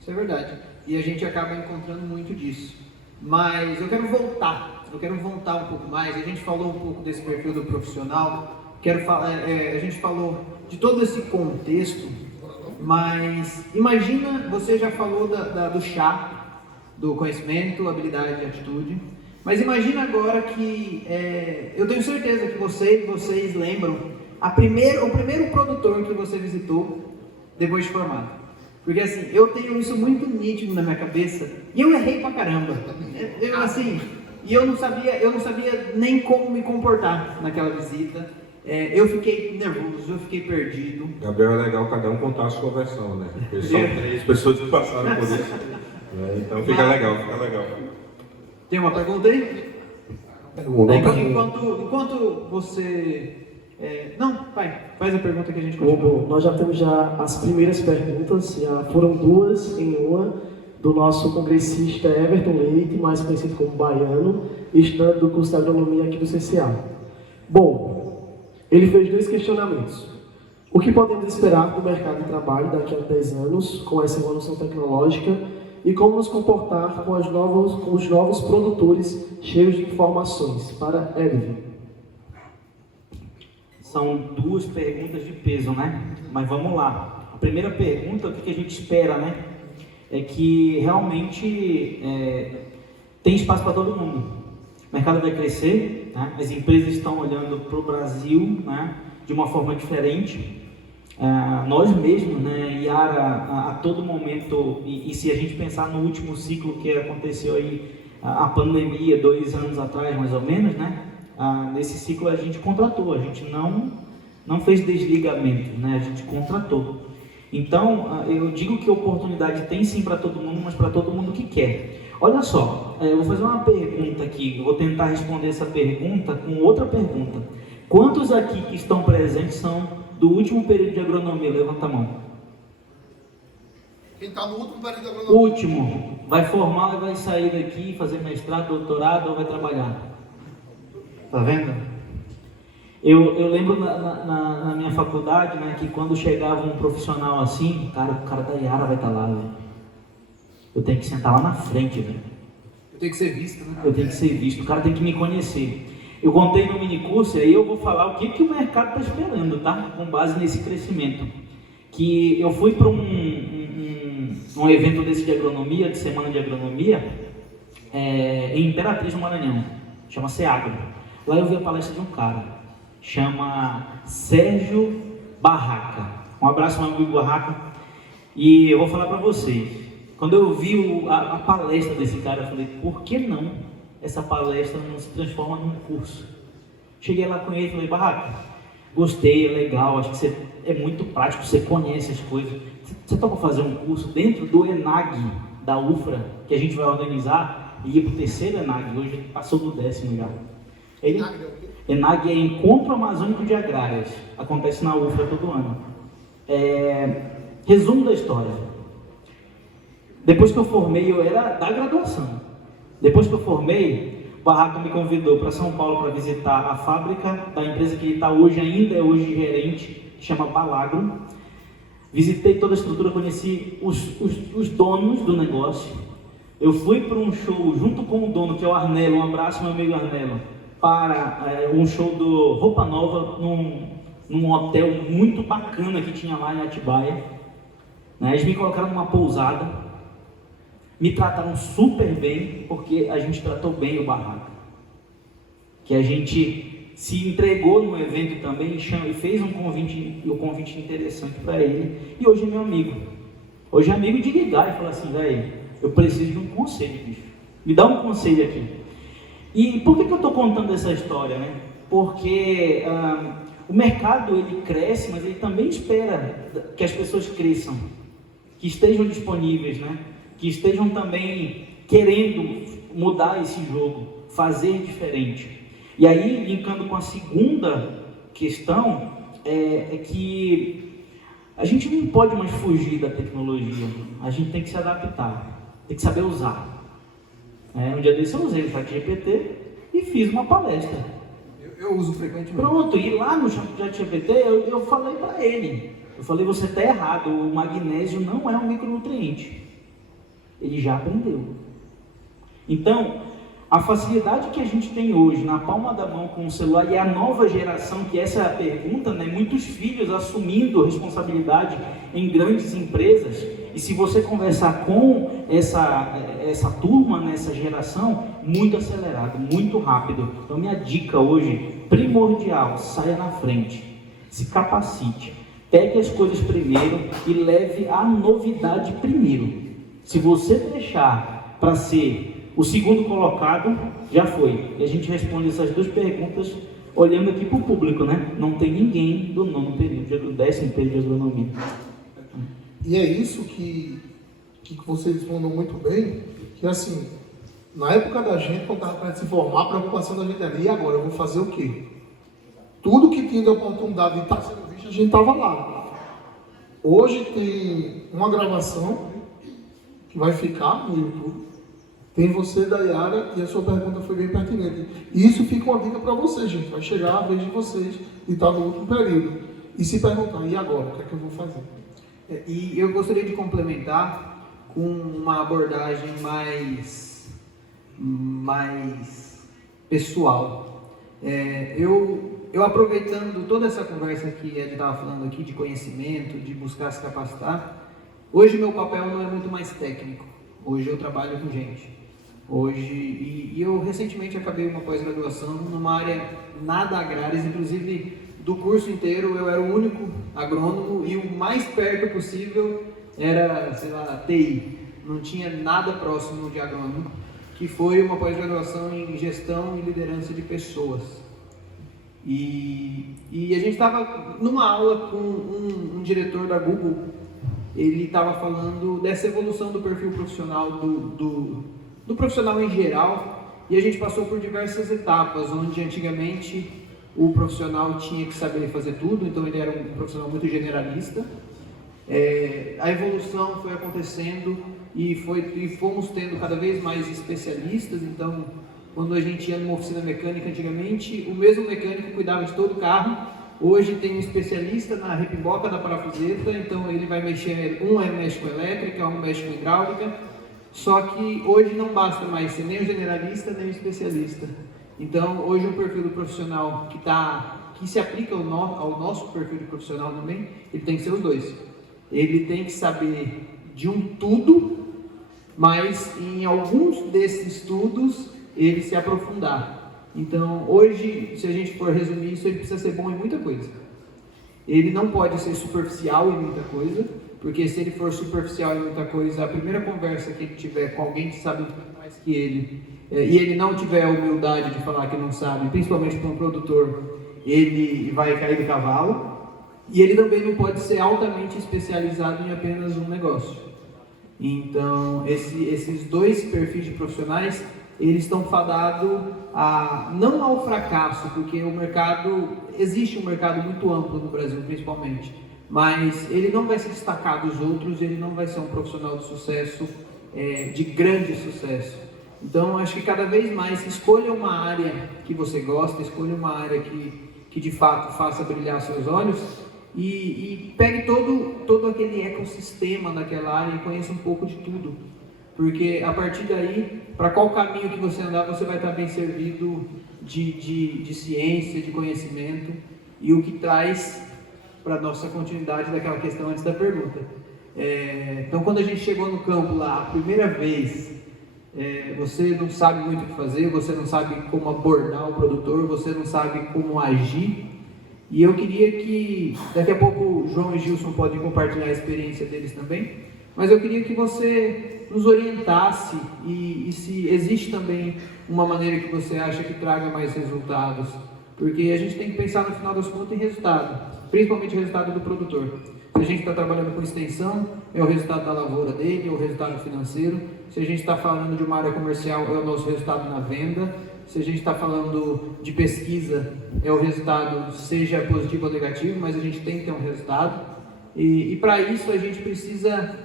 Isso é verdade. E a gente acaba encontrando muito disso. Mas eu quero voltar um pouco mais. A gente falou um pouco desse perfil do profissional. A gente falou de todo esse contexto, mas imagina, você já falou do chá, do conhecimento, habilidade e atitude, mas imagina agora que, eu tenho certeza que vocês lembram o primeiro produtor que você visitou depois de formado. Porque assim, eu tenho isso muito nítido na minha cabeça e eu errei pra caramba. Eu não sabia nem como me comportar naquela visita. Eu fiquei nervoso, eu fiquei perdido. Gabriel, é legal cada um contar a sua versão, né? Porque são 3 pessoas que passaram por isso. Então fica legal. Tem uma pergunta aí? Enquanto você... Não, pai, faz a pergunta que a gente continua. Bom, nós já temos as primeiras perguntas, já foram 2 em uma, do nosso congressista Everton Leite, mais conhecido como Baiano, estudante do curso de agronomia aqui do CCA. Bom, ele fez 2 questionamentos. O que podemos esperar do mercado de trabalho daqui a 10 anos, com essa evolução tecnológica, e como nos comportar com os novos produtores cheios de informações? Para Edwin. São 2 perguntas de peso, né? Mas vamos lá. A primeira pergunta, o que a gente espera, né? É que realmente tem espaço para todo mundo. O mercado vai crescer, né? As empresas estão olhando para o Brasil, né, de uma forma diferente. Nós mesmos, né, Iara, a todo momento, e se a gente pensar no último ciclo que aconteceu aí, a pandemia, 2 anos atrás mais ou menos, né? Nesse ciclo a gente contratou, a gente não fez desligamento, né? A gente contratou. Então, eu digo que oportunidade tem sim para todo mundo, mas para todo mundo que quer. Olha só, eu vou fazer uma pergunta aqui, eu vou tentar responder essa pergunta com outra pergunta. Quantos aqui que estão presentes são do último período de agronomia? Levanta a mão. Quem está no último período de agronomia? Último. Vai formar e vai sair daqui, fazer mestrado, doutorado ou vai trabalhar? Tá vendo? Eu lembro na minha faculdade, né, que quando chegava um profissional assim, o cara da Iara vai estar lá, velho. Eu tenho que sentar lá na frente, velho. Eu tenho que ser visto, né? Eu tenho que ser visto, o cara tem que me conhecer. Eu contei no minicurso e aí eu vou falar o que o mercado está esperando, tá? Com base nesse crescimento. que eu fui para um evento desse de agronomia, de semana de agronomia, em Imperatriz, no Maranhão, chama Seagro. Lá eu vi a palestra de um cara, chama Sérgio Barraca. Um abraço, meu amigo Barraca. E eu vou falar para vocês, quando eu vi a palestra desse cara, eu falei, por que não essa palestra não se transforma num curso? Cheguei lá com ele e falei, Barraca, gostei, é legal, acho que você é muito prático, você conhece as coisas. Você topa fazer um curso dentro do ENAG da UFRA, que a gente vai organizar, e ir para o terceiro ENAG, hoje passou do 10º já. ENAG é Encontro Amazônico de Agrárias, acontece na UFRA todo ano. Resumo da história. Depois que eu formei, eu era da graduação. Depois que eu formei, o Barraca me convidou para São Paulo para visitar a fábrica da empresa que ele está hoje, ainda é hoje gerente, que chama Balagro. Visitei toda a estrutura, conheci os donos do negócio. Eu fui para um show junto com o dono, que é o Arnelo, um abraço meu amigo Arnelo, para um show do Roupa Nova, num hotel muito bacana que tinha lá em Atibaia. Eles me colocaram numa pousada, me trataram super bem, porque a gente tratou bem o Barraca. Que a gente se entregou no evento também e fez um convite interessante para ele. E hoje é meu amigo. Hoje é amigo de ligar e falar assim, velho, eu preciso de um conselho, bicho. Me dá um conselho aqui. E por que eu estou contando essa história, né? Porque o mercado, ele cresce, mas ele também espera que as pessoas cresçam, que estejam disponíveis, né? Que estejam também querendo mudar esse jogo, fazer diferente. E aí, linkando com a segunda questão, é que a gente não pode mais fugir da tecnologia, a gente tem que se adaptar, tem que saber usar. Um dia desse eu usei o ChatGPT e fiz uma palestra. Eu uso frequentemente. Pronto, e lá no ChatGPT eu falei para ele, você está errado, o magnésio não é um micronutriente. Ele já aprendeu. Então, a facilidade que a gente tem hoje na palma da mão com o celular e a nova geração, que essa é a pergunta, né? Muitos filhos assumindo responsabilidade em grandes empresas, e se você conversar com essa turma, nessa geração, muito acelerado, muito rápido. Então minha dica hoje, primordial, saia na frente, se capacite, pegue as coisas primeiro e leve a novidade primeiro. Se você deixar para ser o segundo colocado, já foi. E a gente responde essas duas perguntas olhando aqui para o público, né? Não tem ninguém do 9º período, do 10º período de agronomia. E é isso que vocês respondam muito bem, que assim, na época da gente, quando estava para se formar, a preocupação da gente era, e agora, eu vou fazer o quê? Tudo que tinha de oportunidade de estar sendo visto, a gente estava lá. Hoje tem uma gravação que vai ficar no YouTube. Tem você, Dayara, e a sua pergunta foi bem pertinente. E isso fica uma dica para vocês, gente. Vai chegar a vez de vocês e estar no último período. E se perguntar, e agora? O que é que eu vou fazer? E eu gostaria de complementar com uma abordagem mais pessoal. Eu aproveitando toda essa conversa que a gente estava falando aqui de conhecimento, de buscar se capacitar, hoje meu papel não é muito mais técnico. Hoje eu trabalho com gente. E eu recentemente acabei uma pós-graduação numa área nada agrária, inclusive do curso inteiro eu era o único agrônomo e o mais perto possível era, sei lá, TI. Não tinha nada próximo de agrônomo, que foi uma pós-graduação em gestão e liderança de pessoas. E a gente estava numa aula com um diretor da Google. Ele estava falando dessa evolução do perfil profissional, do profissional em geral, e a gente passou por diversas etapas, onde antigamente o profissional tinha que saber fazer tudo, então ele era um profissional muito generalista. A evolução foi acontecendo e fomos tendo cada vez mais especialistas. Então, quando a gente ia numa oficina mecânica antigamente, o mesmo mecânico cuidava de todo o carro. Hoje tem um especialista na repiboca da parafuseta, então ele vai mexer, mexe com elétrica, mexe com hidráulica. Só que hoje não basta mais ser nem o generalista, nem o especialista. Então, hoje o perfil do profissional que se aplica ao nosso perfil de profissional também, ele tem que ser os dois. Ele tem que saber de um tudo, mas em alguns desses estudos ele se aprofundar. Então, hoje, se a gente for resumir isso, ele precisa ser bom em muita coisa. Ele não pode ser superficial em muita coisa, porque se ele for superficial em muita coisa, a primeira conversa que ele tiver com alguém que sabe muito mais que ele, e ele não tiver a humildade de falar que não sabe, principalmente para um produtor, ele vai cair do cavalo. E ele também não pode ser altamente especializado em apenas um negócio. Então, esses dois perfis de profissionais, eles estão fadados não ao fracasso, porque existe um mercado muito amplo no Brasil, principalmente, mas ele não vai se destacar dos outros, ele não vai ser um profissional de sucesso, de grande sucesso. Então, acho que cada vez mais escolha uma área que você gosta, escolha uma área que de fato faça brilhar seus olhos, e pegue todo aquele ecossistema daquela área e conheça um pouco de tudo. Porque a partir daí, para qual caminho que você andar, você vai estar bem servido de ciência, de conhecimento, e o que traz para a nossa continuidade daquela questão antes da pergunta. Então, quando a gente chegou no campo lá, a primeira vez, você não sabe muito o que fazer, você não sabe como abordar o produtor, você não sabe como agir. E eu queria que, daqui a pouco o João e Gilson podem compartilhar a experiência deles também, mas eu queria que você nos orientasse e se existe também uma maneira que você acha que traga mais resultados, porque a gente tem que pensar no final das contas em resultado, principalmente o resultado do produtor. Se a gente está trabalhando com extensão, é o resultado da lavoura dele, é o resultado financeiro. Se a gente está falando de uma área comercial, é o nosso resultado na venda. Se a gente está falando de pesquisa, é o resultado, seja positivo ou negativo, mas a gente tem que ter um resultado. E para isso a gente precisa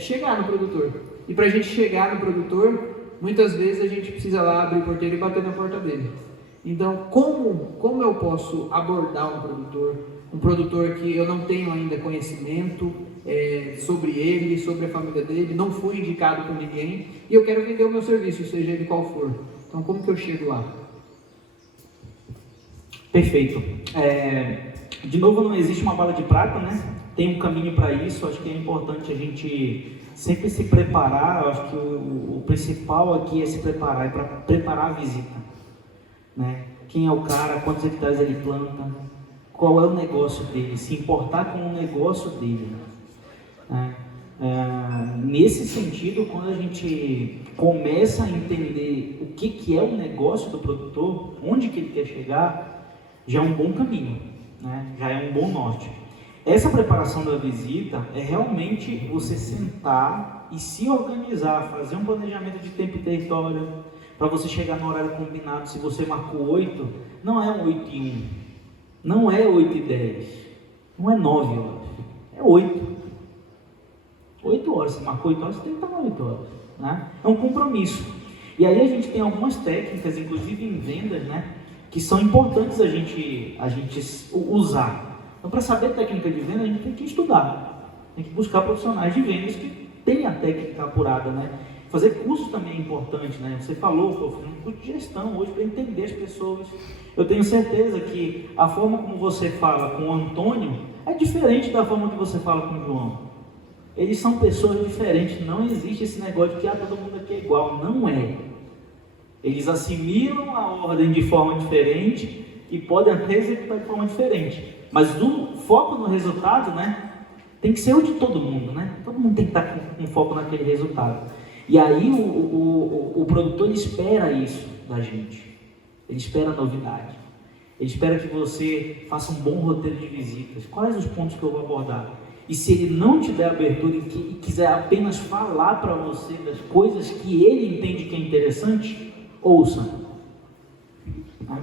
chegar no produtor. E para a gente chegar no produtor, muitas vezes a gente precisa lá abrir o porteiro e bater na porta dele. Então, como eu posso abordar um produtor que eu não tenho ainda conhecimento sobre ele, sobre a família dele, não fui indicado por ninguém, e eu quero vender o meu serviço, seja ele qual for. Então, como que eu chego lá? Perfeito. De novo, não existe uma bala de prata, né? Tem um caminho para isso. Acho que é importante a gente sempre se preparar. Acho que o principal aqui é se preparar, é para preparar a visita, né? Quem é o cara, quantos hectares ele planta, qual é o negócio dele, se importar com o negócio dele, né? Nesse sentido, quando a gente começa a entender o que é o negócio do produtor, onde que ele quer chegar, já é um bom caminho, né? Já é um bom norte. Essa preparação da visita é realmente você sentar e se organizar, fazer um planejamento de tempo e território, para você chegar no horário combinado. Se você marcou 8, não é um 8 e 1, não é 8 e 10, não é 9 horas, é 8. 8 horas, se marcou 8 horas, você tem que estar 8 horas, né? É um compromisso. E aí a gente tem algumas técnicas, inclusive em vendas, né, que são importantes a gente usar. Então, para saber técnica de venda, a gente tem que estudar, tem que buscar profissionais de vendas que tenham a técnica apurada, né? Fazer cursos também é importante, né? Você falou, fiz um curso de gestão hoje para entender as pessoas. Eu tenho certeza que a forma como você fala com o Antônio é diferente da forma que você fala com o João. Eles são pessoas diferentes, não existe esse negócio de que todo mundo aqui é igual, não é. Eles assimilam a ordem de forma diferente e podem até executar de forma diferente. Mas o foco no resultado, né, tem que ser o de todo mundo, né? Todo mundo tem que estar com foco naquele resultado. E aí o produtor ele espera isso da gente. Ele espera a novidade. Ele espera que você faça um bom roteiro de visitas. Quais os pontos que eu vou abordar? E se ele não te der abertura e quiser apenas falar para você das coisas que ele entende que é interessante, ouça.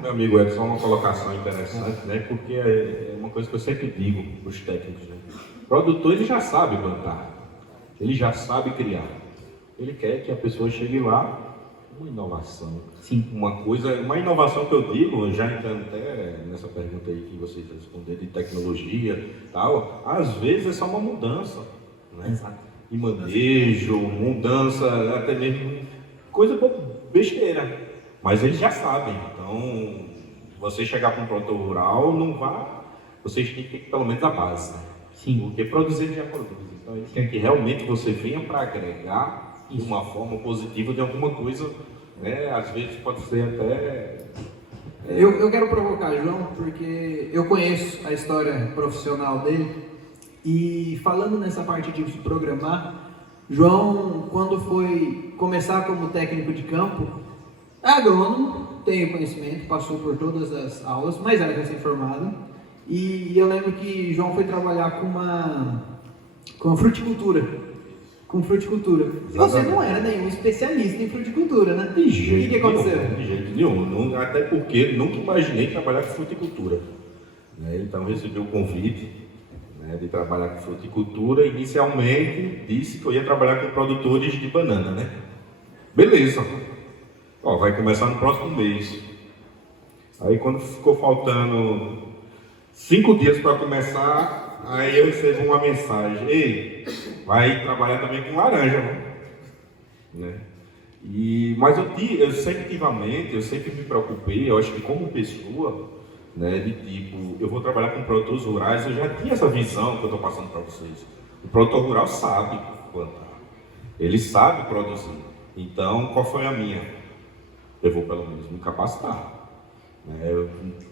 Meu amigo Edson, uma colocação interessante, né? Porque é uma coisa que eu sempre digo para os técnicos, né? O produtor ele já sabe plantar, ele já sabe criar. Ele quer que a pessoa chegue lá com uma inovação. Sim. Uma inovação que eu digo, já entrando até nessa pergunta aí que vocês responderam de tecnologia e tal, às vezes é só uma mudança, né? Exato. De manejo, mudança, até mesmo coisa besteira, mas eles já sabem. Então, você chegar com um produtor rural, não vá, vocês têm que ter pelo menos a base, né? Sim. Porque produzir já produz. Então ele quer que realmente você venha para agregar de uma forma positiva de alguma coisa, né? Às vezes pode ser até... Eu quero provocar João, porque eu conheço a história profissional dele, e falando nessa parte de programar, João, quando foi começar como técnico de campo, é agrônomo, tem conhecimento, passou por todas as aulas, mas era recém-formado, e eu lembro que João foi trabalhar com fruticultura. Com fruticultura. E você não era nenhum especialista em fruticultura, né? De jeito O que aconteceu? nenhum, de jeito nenhum. Até porque nunca imaginei trabalhar com fruticultura. Né? Então recebi o convite, né, de trabalhar com fruticultura. Inicialmente disse que eu ia trabalhar com produtores de banana, né? Beleza. Ó, vai começar no próximo mês. Aí quando ficou faltando 5 dias para começar, aí eu recebi uma mensagem: ei, vai trabalhar também com laranja, né? Mas eu sempre tive a mente, eu sempre me preocupei, eu acho que como pessoa, né, de tipo, eu vou trabalhar com produtores rurais, eu já tinha essa visão que eu estou passando para vocês. O produtor rural sabe plantar, ele sabe produzir. Então, qual foi a minha? Eu vou pelo menos me capacitar.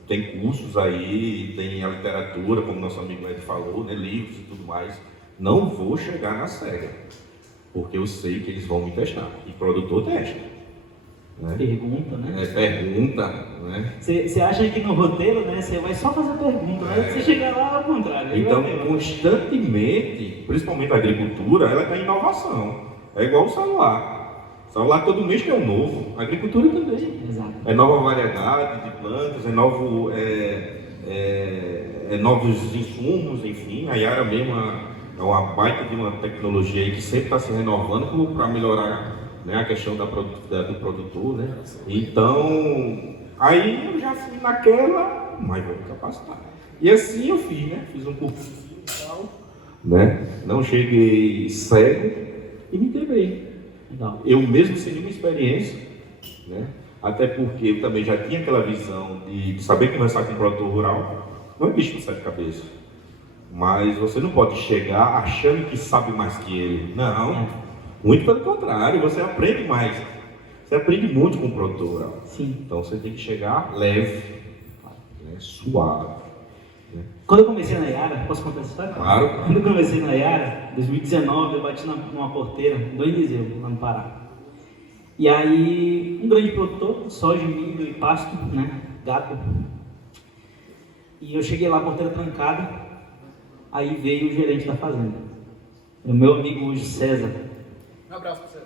Tem cursos aí, tem a literatura, como nosso amigo Ed falou, né, livros e tudo mais. Não vou chegar na cega, porque eu sei que eles vão me testar. E produtor testa. Né? Pergunta, né? Pergunta, né? Você acha que no roteiro, né, você vai só fazer pergunta, né? Você chegar lá ao contrário. Então, constantemente, principalmente a agricultura, ela está em inovação. É igual o celular. O celular todo mês tem um novo. A agricultura também. Exato. É nova variedade de plantas, novos insumos, enfim. A Yara mesmo é uma baita de uma tecnologia aí que sempre está se renovando para melhorar, né, a questão da produtividade do produtor, né? Então, aí eu já fui naquela, mas vou me capacitar. E assim eu fiz, né? Fiz um curso e tal, né? Não cheguei cego e me quebrei. Legal. Eu mesmo sem nenhuma experiência, né? Até porque eu também já tinha aquela visão de saber conversar com o produtor rural. Não é bicho de sete cabeças. Mas você não pode chegar achando que sabe mais que ele. Não. Muito pelo contrário, você aprende mais. Você aprende muito com o produtor rural. Sim. Então você tem que chegar leve, né? Suave. Né? Quando eu comecei na Yara, posso contar essa história? Claro. Quando eu comecei na Yara, em 2019, eu bati numa porteira, do Eliseu, lá no Pará. E aí, um grande produtor, soja, milho e pasto, né, gado. E eu cheguei lá, porteira trancada, aí veio o gerente da fazenda. O meu amigo hoje, César. Um abraço para você.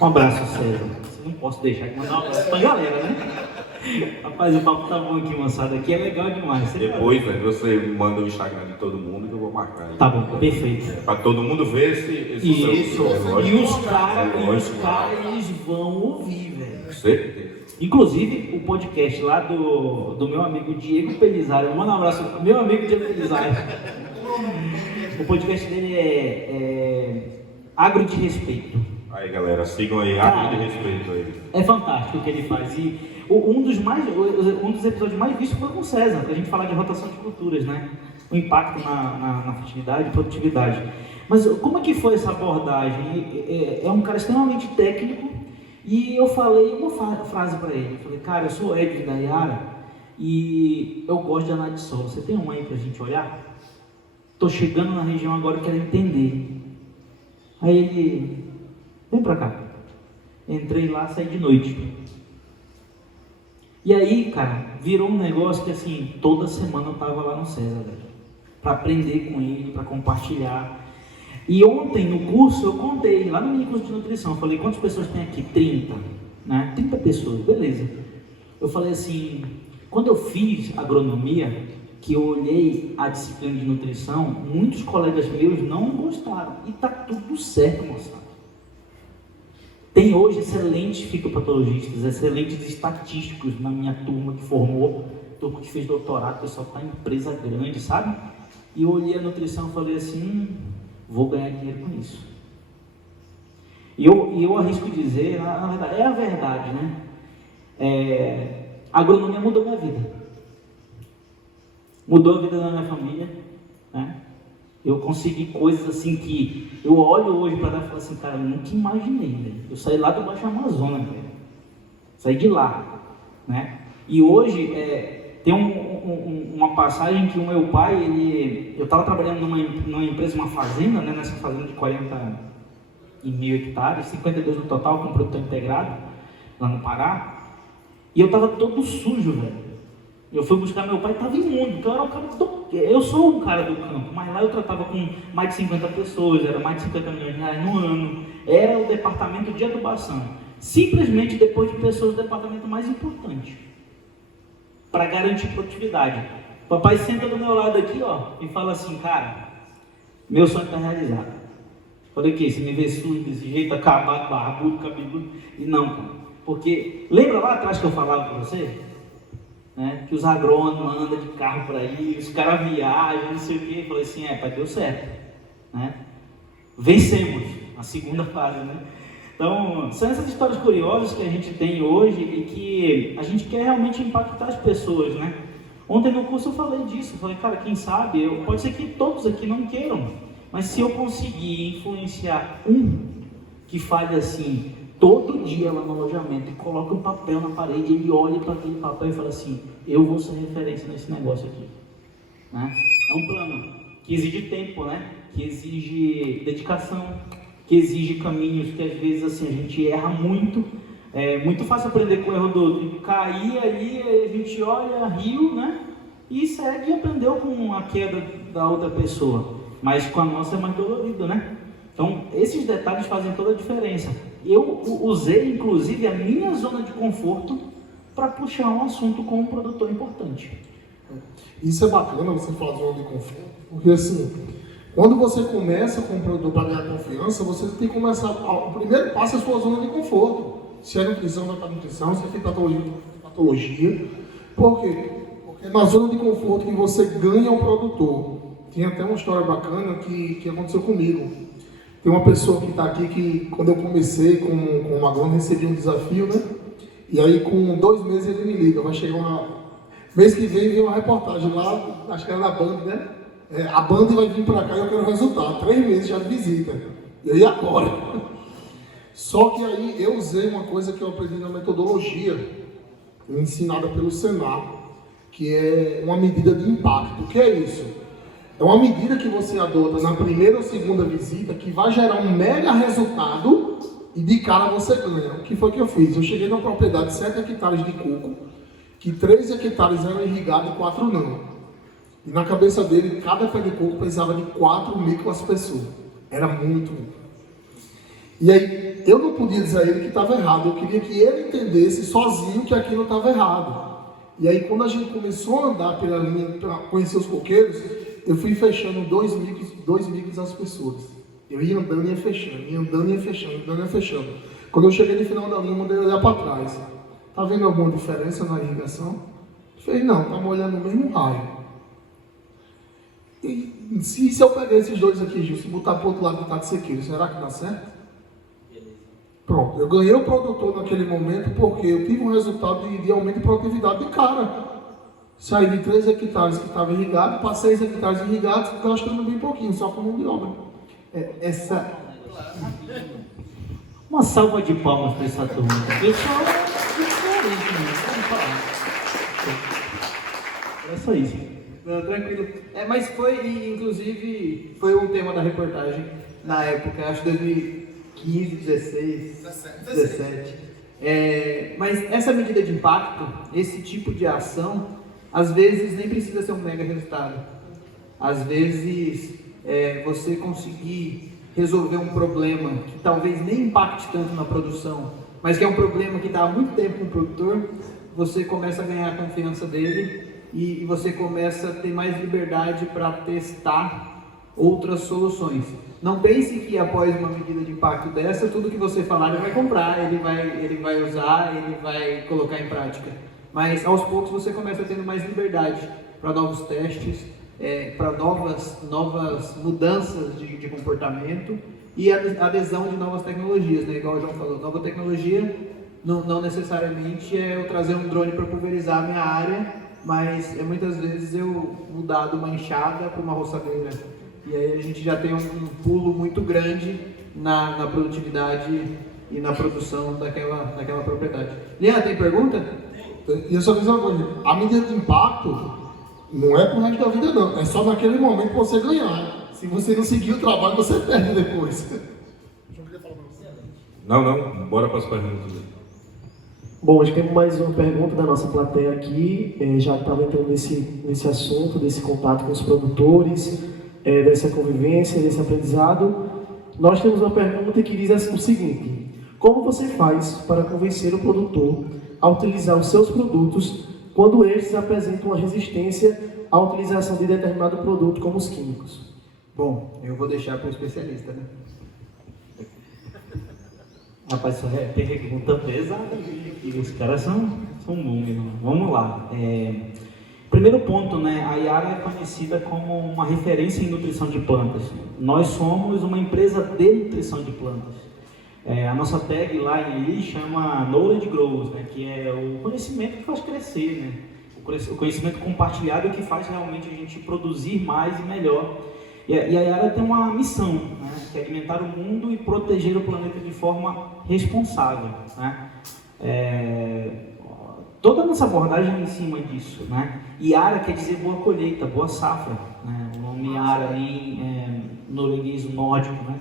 Um abraço, César. Você não posso deixar de mandar um abraço pra galera, né? Rapaz, o papo tá bom aqui, moçada. Aqui é legal demais. Depois, né, você manda o Instagram de todo mundo que eu vou marcar aí. Tá bom, perfeito. Para todo mundo ver esse Isso. lógico. E os caras, Lógico. eles vão ouvir, velho. Certeza. Inclusive, o podcast lá do meu amigo Diego Pelizari. Manda um abraço pro meu amigo Diego Pelizari. O podcast dele é Agro de Respeito. Aí, galera, sigam aí, Agro de Respeito aí. É fantástico o que ele faz. E um dos episódios mais vistos foi com o César, pra gente falar de rotação de culturas, né? O impacto na fertilidade e produtividade. Mas como é que foi essa abordagem? É um cara extremamente técnico e eu falei uma frase para ele. Eu falei, cara, eu sou Ed da Yara e eu gosto de análise de solo. Você tem um aí pra gente olhar? Tô chegando na região agora e quero entender. Aí ele, vem pra cá. Entrei lá, saí de noite. E aí, cara, virou um negócio que assim, toda semana eu tava lá no César, velho, para aprender com ele, para compartilhar. E ontem no curso eu contei, lá no mini curso de nutrição, eu falei, quantas pessoas tem aqui? 30, né? 30 pessoas, beleza. Eu falei assim, quando eu fiz agronomia, que eu olhei a disciplina de nutrição, muitos colegas meus não gostaram. E tá tudo certo, moçada. Tem hoje excelentes fitopatologistas, excelentes estatísticos na minha turma que formou, turma que fez doutorado, o pessoal está em empresa grande, sabe? E eu olhei a nutrição e falei assim, vou ganhar dinheiro com isso. E eu arrisco dizer, na verdade, é a verdade, né? A agronomia mudou minha vida. Mudou a vida da minha família, né? Eu consegui coisas assim que eu olho hoje para dar e falo assim, cara, eu nunca imaginei, velho. Eu saí lá do Baixo Amazonas, velho. Saí de lá, né? E hoje, tem uma passagem que o meu pai, eu estava trabalhando numa empresa, uma fazenda, né? Nessa fazenda de 40 e mil hectares, 52 no total, com produtor integrado, lá no Pará. E eu estava todo sujo, velho. Eu fui buscar meu pai, estava imundo, então eu sou um cara do campo, mas lá eu tratava com mais de 50 pessoas, era mais de 50 milhões de reais no ano, era o departamento de adubação, simplesmente depois de pessoas do departamento mais importante, para garantir produtividade. O papai senta do meu lado aqui, ó, e fala assim, cara, meu sonho está realizado. Falei, o que? Você me vê sujo desse jeito, acabado, barbudo, cabeludo, e não, cara, porque, lembra lá atrás que eu falava para você? Né, que os agrônomos andam de carro por aí, os caras viajam, não sei o que. Eu falei assim, pai, deu certo, né? Vencemos a segunda fase, né? Então, são essas histórias curiosas que a gente tem hoje e que a gente quer realmente impactar as pessoas, né? Ontem no curso eu falei disso, eu falei, cara, quem sabe, pode ser que todos aqui não queiram, mas se eu conseguir influenciar um que fale assim, todo dia lá no alojamento, e coloca um papel na parede, ele olha para aquele papel e fala assim, eu vou ser referência nesse negócio aqui, né? É um plano que exige tempo, né? Que exige dedicação, que exige caminhos que às vezes assim, a gente erra muito. É muito fácil aprender com o erro do outro, cair ali, a gente olha, riu, né? E segue e aprendeu com a queda da outra pessoa, mas com a nossa é mais dolorido, né? Então, esses detalhes fazem toda a diferença. Eu usei, inclusive, a minha zona de conforto para puxar um assunto com um produtor importante. Isso é bacana, você falar de zona de conforto, porque assim, quando você começa com um produtor para ganhar confiança, você tem que começar, o primeiro passo é a sua zona de conforto. Se é nutrição, vai para nutrição, se é patologia, vai para patologia. Por quê? Porque é na zona de conforto que você ganha o produtor. Tem até uma história bacana que aconteceu comigo. Tem uma pessoa que está aqui que, quando eu comecei com o agrônomo, recebi um desafio, né? E aí, com 2 meses, ele me liga. Vai chegar mês que vem uma reportagem lá, acho que era na Band, né? A Band vai vir para cá e eu quero resultado. 3 meses já de visita. E agora? Só que aí eu usei uma coisa que eu aprendi na metodologia, ensinada pelo Senar, que é uma medida de impacto. O que é isso? É uma medida que você adota na primeira ou segunda visita que vai gerar um mega resultado e de cara você ganha. O que foi que eu fiz? Eu cheguei numa propriedade de 7 hectares de coco, que 3 hectares eram irrigados e 4 não. E na cabeça dele, cada pé de coco precisava de 4 microaspersores. Era muito. E aí, eu não podia dizer a ele que estava errado. Eu queria que ele entendesse sozinho que aquilo estava errado. E aí, quando a gente começou a andar pela linha para conhecer os coqueiros, eu fui fechando 2 micros as pessoas. Eu ia andando e ia fechando, ia andando e ia fechando, andando e ia fechando. Quando eu cheguei no final da linha, eu mandei olhar para trás. Tá vendo alguma diferença na irrigação? Eu falei, não, tá molhando o mesmo raio. E se eu pegar esses 2 aqui, Gilson, e botar para o outro lado que tá de sequeiro, será que dá certo? Pronto, eu ganhei o produtor naquele momento porque eu tive um resultado de aumento de produtividade de cara. Saí de 3 hectares que estava irrigado para 6 hectares irrigados, gastando bem pouquinho, só com mão de obra. Uma salva de palmas para essa turma. Pessoal, diferente, vamos falar. É só isso. Não, tranquilo. Mas inclusive, foi um tema da reportagem na época, acho que 2015, 16, 17. Mas essa medida de impacto, esse tipo de ação, às vezes nem precisa ser um mega resultado. Às vezes, você conseguir resolver um problema que talvez nem impacte tanto na produção, mas que é um problema que está há muito tempo no produtor, você começa a ganhar a confiança dele e você começa a ter mais liberdade para testar outras soluções. Não pense que após uma medida de impacto dessa, tudo que você falar ele vai comprar, ele vai usar, ele vai colocar em prática. Mas aos poucos você começa tendo mais liberdade para novos testes, para novas mudanças de comportamento e a adesão de novas tecnologias, né? Igual o João falou, nova tecnologia não necessariamente é eu trazer um drone para pulverizar a minha área, mas muitas vezes eu mudar de uma enxada para uma roçadeira E aí a gente já tem um pulo muito grande na produtividade e na produção daquela propriedade. Lian, tem pergunta? E eu só quero dizer uma coisa, a medida de impacto não é pro resto da vida não, é só naquele momento que você ganhar. Se você não seguir o trabalho, você perde depois. Não, bora para as perguntas. Bom, hoje temos mais uma pergunta da nossa plateia aqui, já estava entrando nesse assunto, desse contato com os produtores, dessa convivência, desse aprendizado. Nós temos uma pergunta que diz o seguinte: como você faz para convencer o produtor a utilizar os seus produtos quando estes apresentam uma resistência à utilização de determinado produto, como os químicos? Bom, eu vou deixar para o especialista, né? Rapaz, isso é pergunta pesada e os caras são bons. Vamos lá. Primeiro ponto, né? A Yara é conhecida como uma referência em nutrição de plantas. Nós somos uma empresa de nutrição de plantas. A nossa tag lá em Eli chama Knowledge Grows, né? Que é o conhecimento que faz crescer, né? O conhecimento compartilhado que faz realmente a gente produzir mais e melhor. E a Yara tem uma missão, né, que é alimentar o mundo e proteger o planeta de forma responsável, né? Toda a nossa abordagem é em cima disso, né? Yara quer dizer boa colheita, boa safra, né? O nome Yara em norueguês nórdico, né?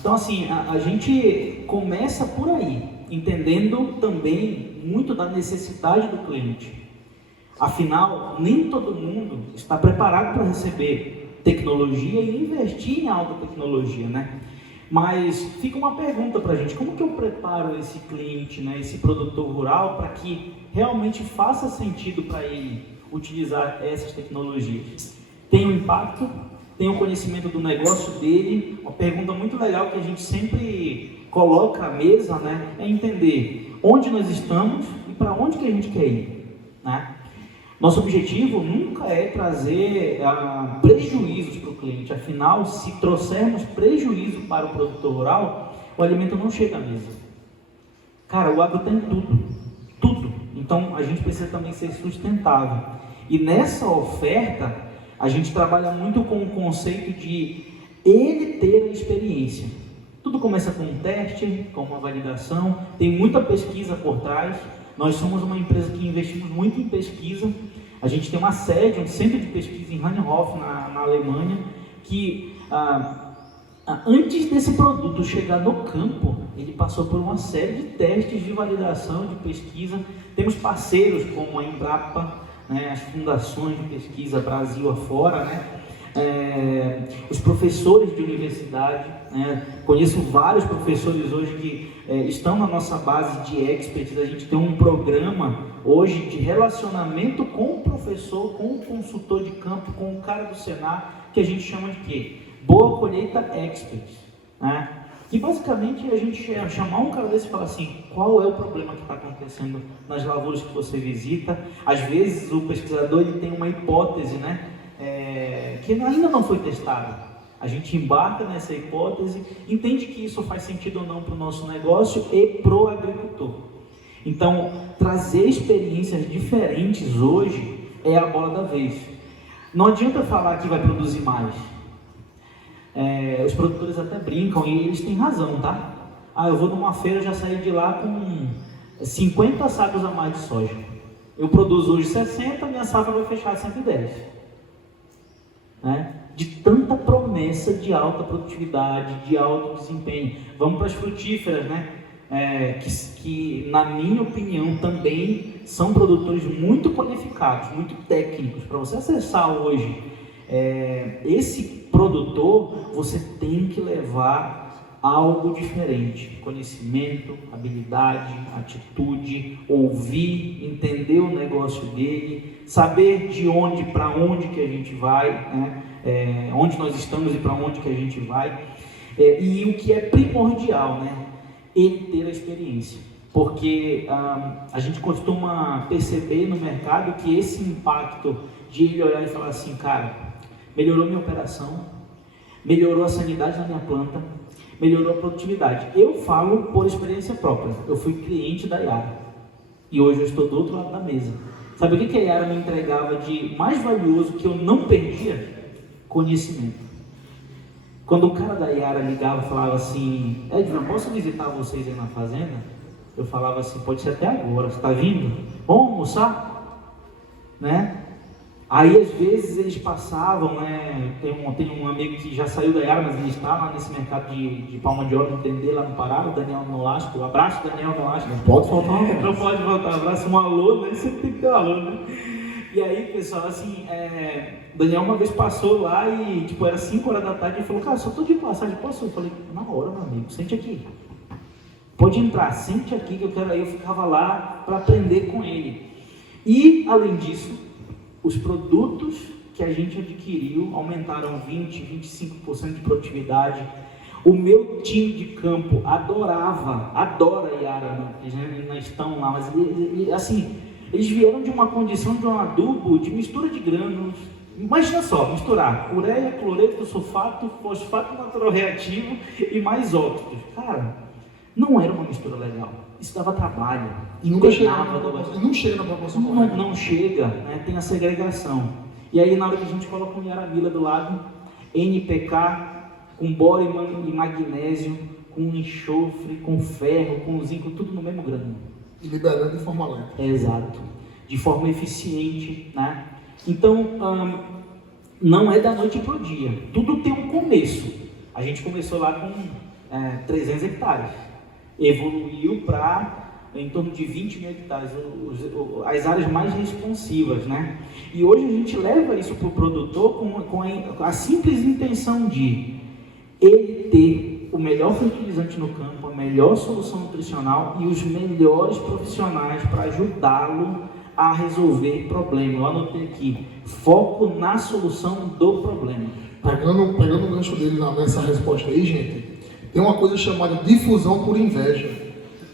Então assim, a gente começa por aí, entendendo também muito da necessidade do cliente. Afinal, nem todo mundo está preparado para receber tecnologia e investir em alta tecnologia, né? Mas fica uma pergunta para a gente: como que eu preparo esse cliente, né, esse produtor rural, para que realmente faça sentido para ele utilizar essas tecnologias? Tem um impacto? Tem o conhecimento do negócio dele? Uma pergunta muito legal que a gente sempre coloca à mesa, né, é entender onde nós estamos e para onde que a gente quer ir, né? Nosso objetivo nunca é trazer prejuízos para o cliente. Afinal, se trouxermos prejuízo para o produtor rural, o alimento não chega à mesa. Cara, o agro tem tudo. Então, a gente precisa também ser sustentável. E nessa oferta, a gente trabalha muito com o conceito de ele ter a experiência. Tudo começa com um teste, com uma validação, tem muita pesquisa por trás. Nós somos uma empresa que investimos muito em pesquisa. A gente tem uma sede, um centro de pesquisa em Rheinhof, na Alemanha, que antes desse produto chegar no campo, ele passou por uma série de testes de validação, de pesquisa. Temos parceiros como a Embrapa, né, as fundações de pesquisa Brasil afora, né? Os professores de universidade, né? Conheço vários professores hoje que estão na nossa base de experts. A gente tem um programa hoje de relacionamento com o professor, com o consultor de campo, com o cara do Senar, que a gente chama de quê? Boa Colheita Experts, né? E basicamente a gente chamar um cara desse e falar assim: qual é o problema que está acontecendo nas lavouras que você visita? Às vezes o pesquisador ele tem uma hipótese, né? Que ainda não foi testada. A gente embarca nessa hipótese, entende que isso faz sentido ou não para o nosso negócio e para o agricultor. Então, trazer experiências diferentes hoje é a bola da vez. Não adianta falar que vai produzir mais. Os produtores até brincam e eles têm razão, tá? Eu vou numa feira, já saí de lá com 50 sacos a mais de soja. Eu produzo hoje 60, minha safra vai fechar 110. Né? De tanta promessa de alta produtividade, de alto desempenho. Vamos para as frutíferas, né? Que na minha opinião também são produtores muito qualificados, muito técnicos. Para você acessar hoje esse produtor, você tem que levar algo diferente: conhecimento, habilidade, atitude, ouvir, entender o negócio dele, saber de onde para onde que a gente vai, né? Onde nós estamos e para onde que a gente vai. E o que é primordial, né? Ele ter a experiência, porque a gente costuma perceber no mercado que esse impacto de ele olhar e falar assim: cara, melhorou minha operação, melhorou a sanidade da minha planta, melhorou a produtividade. Eu falo por experiência própria. Eu fui cliente da Yara e hoje eu estou do outro lado da mesa. Sabe o que a Yara me entregava de mais valioso que eu não perdia? conhecimento. Quando o cara da Yara ligava e falava assim, Edna, posso visitar vocês aí na fazenda? Eu falava assim, pode ser até agora, você está vindo? Vamos almoçar? Né? Aí às vezes eles passavam, né? Tem um amigo que já saiu da Yara, mas ele está lá nesse mercado de palma de ouro, entender lá no Pará, o Daniel Nolasco. Abraço, Daniel Nolasco. Não pode faltar um abraço. Não pode faltar abraço, um alô, né? Sempre tem que ter um alô, né? E aí, pessoal, assim, Daniel uma vez passou lá e, tipo, era 5 horas da tarde e falou, cara, só tô de passagem, posso? Eu falei, na hora, meu amigo, sente aqui. Pode entrar, sente aqui que eu quero. Aí eu ficava lá para aprender com ele. E, além disso, os produtos que a gente adquiriu aumentaram 20%, 25% de produtividade. O meu time de campo adora a Yara, né? Eles não estão lá, mas assim, eles vieram de uma condição de um adubo de mistura de grãos. Imagina só, misturar ureia, cloreto, sulfato, fosfato natural reativo e mais óxidos. Cara, não era uma mistura legal. Isso dava trabalho. E nunca chega na proporção correta. Não chega, né? Tem a segregação. E aí na hora que a gente coloca um Yaramila do lado, NPK, com boro e magnésio, com enxofre, com ferro, com zinco, tudo no mesmo grano. E liberando de forma lenta. Exato. De forma eficiente, né? Então, não é da noite para o dia. Tudo tem um começo. A gente começou lá com 300 hectares. Evoluiu para em torno de 20 mil hectares, as áreas mais responsivas, né? E hoje a gente leva isso para o produtor com a simples intenção de ele ter o melhor fertilizante no campo, a melhor solução nutricional e os melhores profissionais para ajudá-lo a resolver problema. Eu anotei aqui, foco na solução do problema. Pegando o gancho dele nessa resposta aí, gente, tem uma coisa chamada difusão por inveja.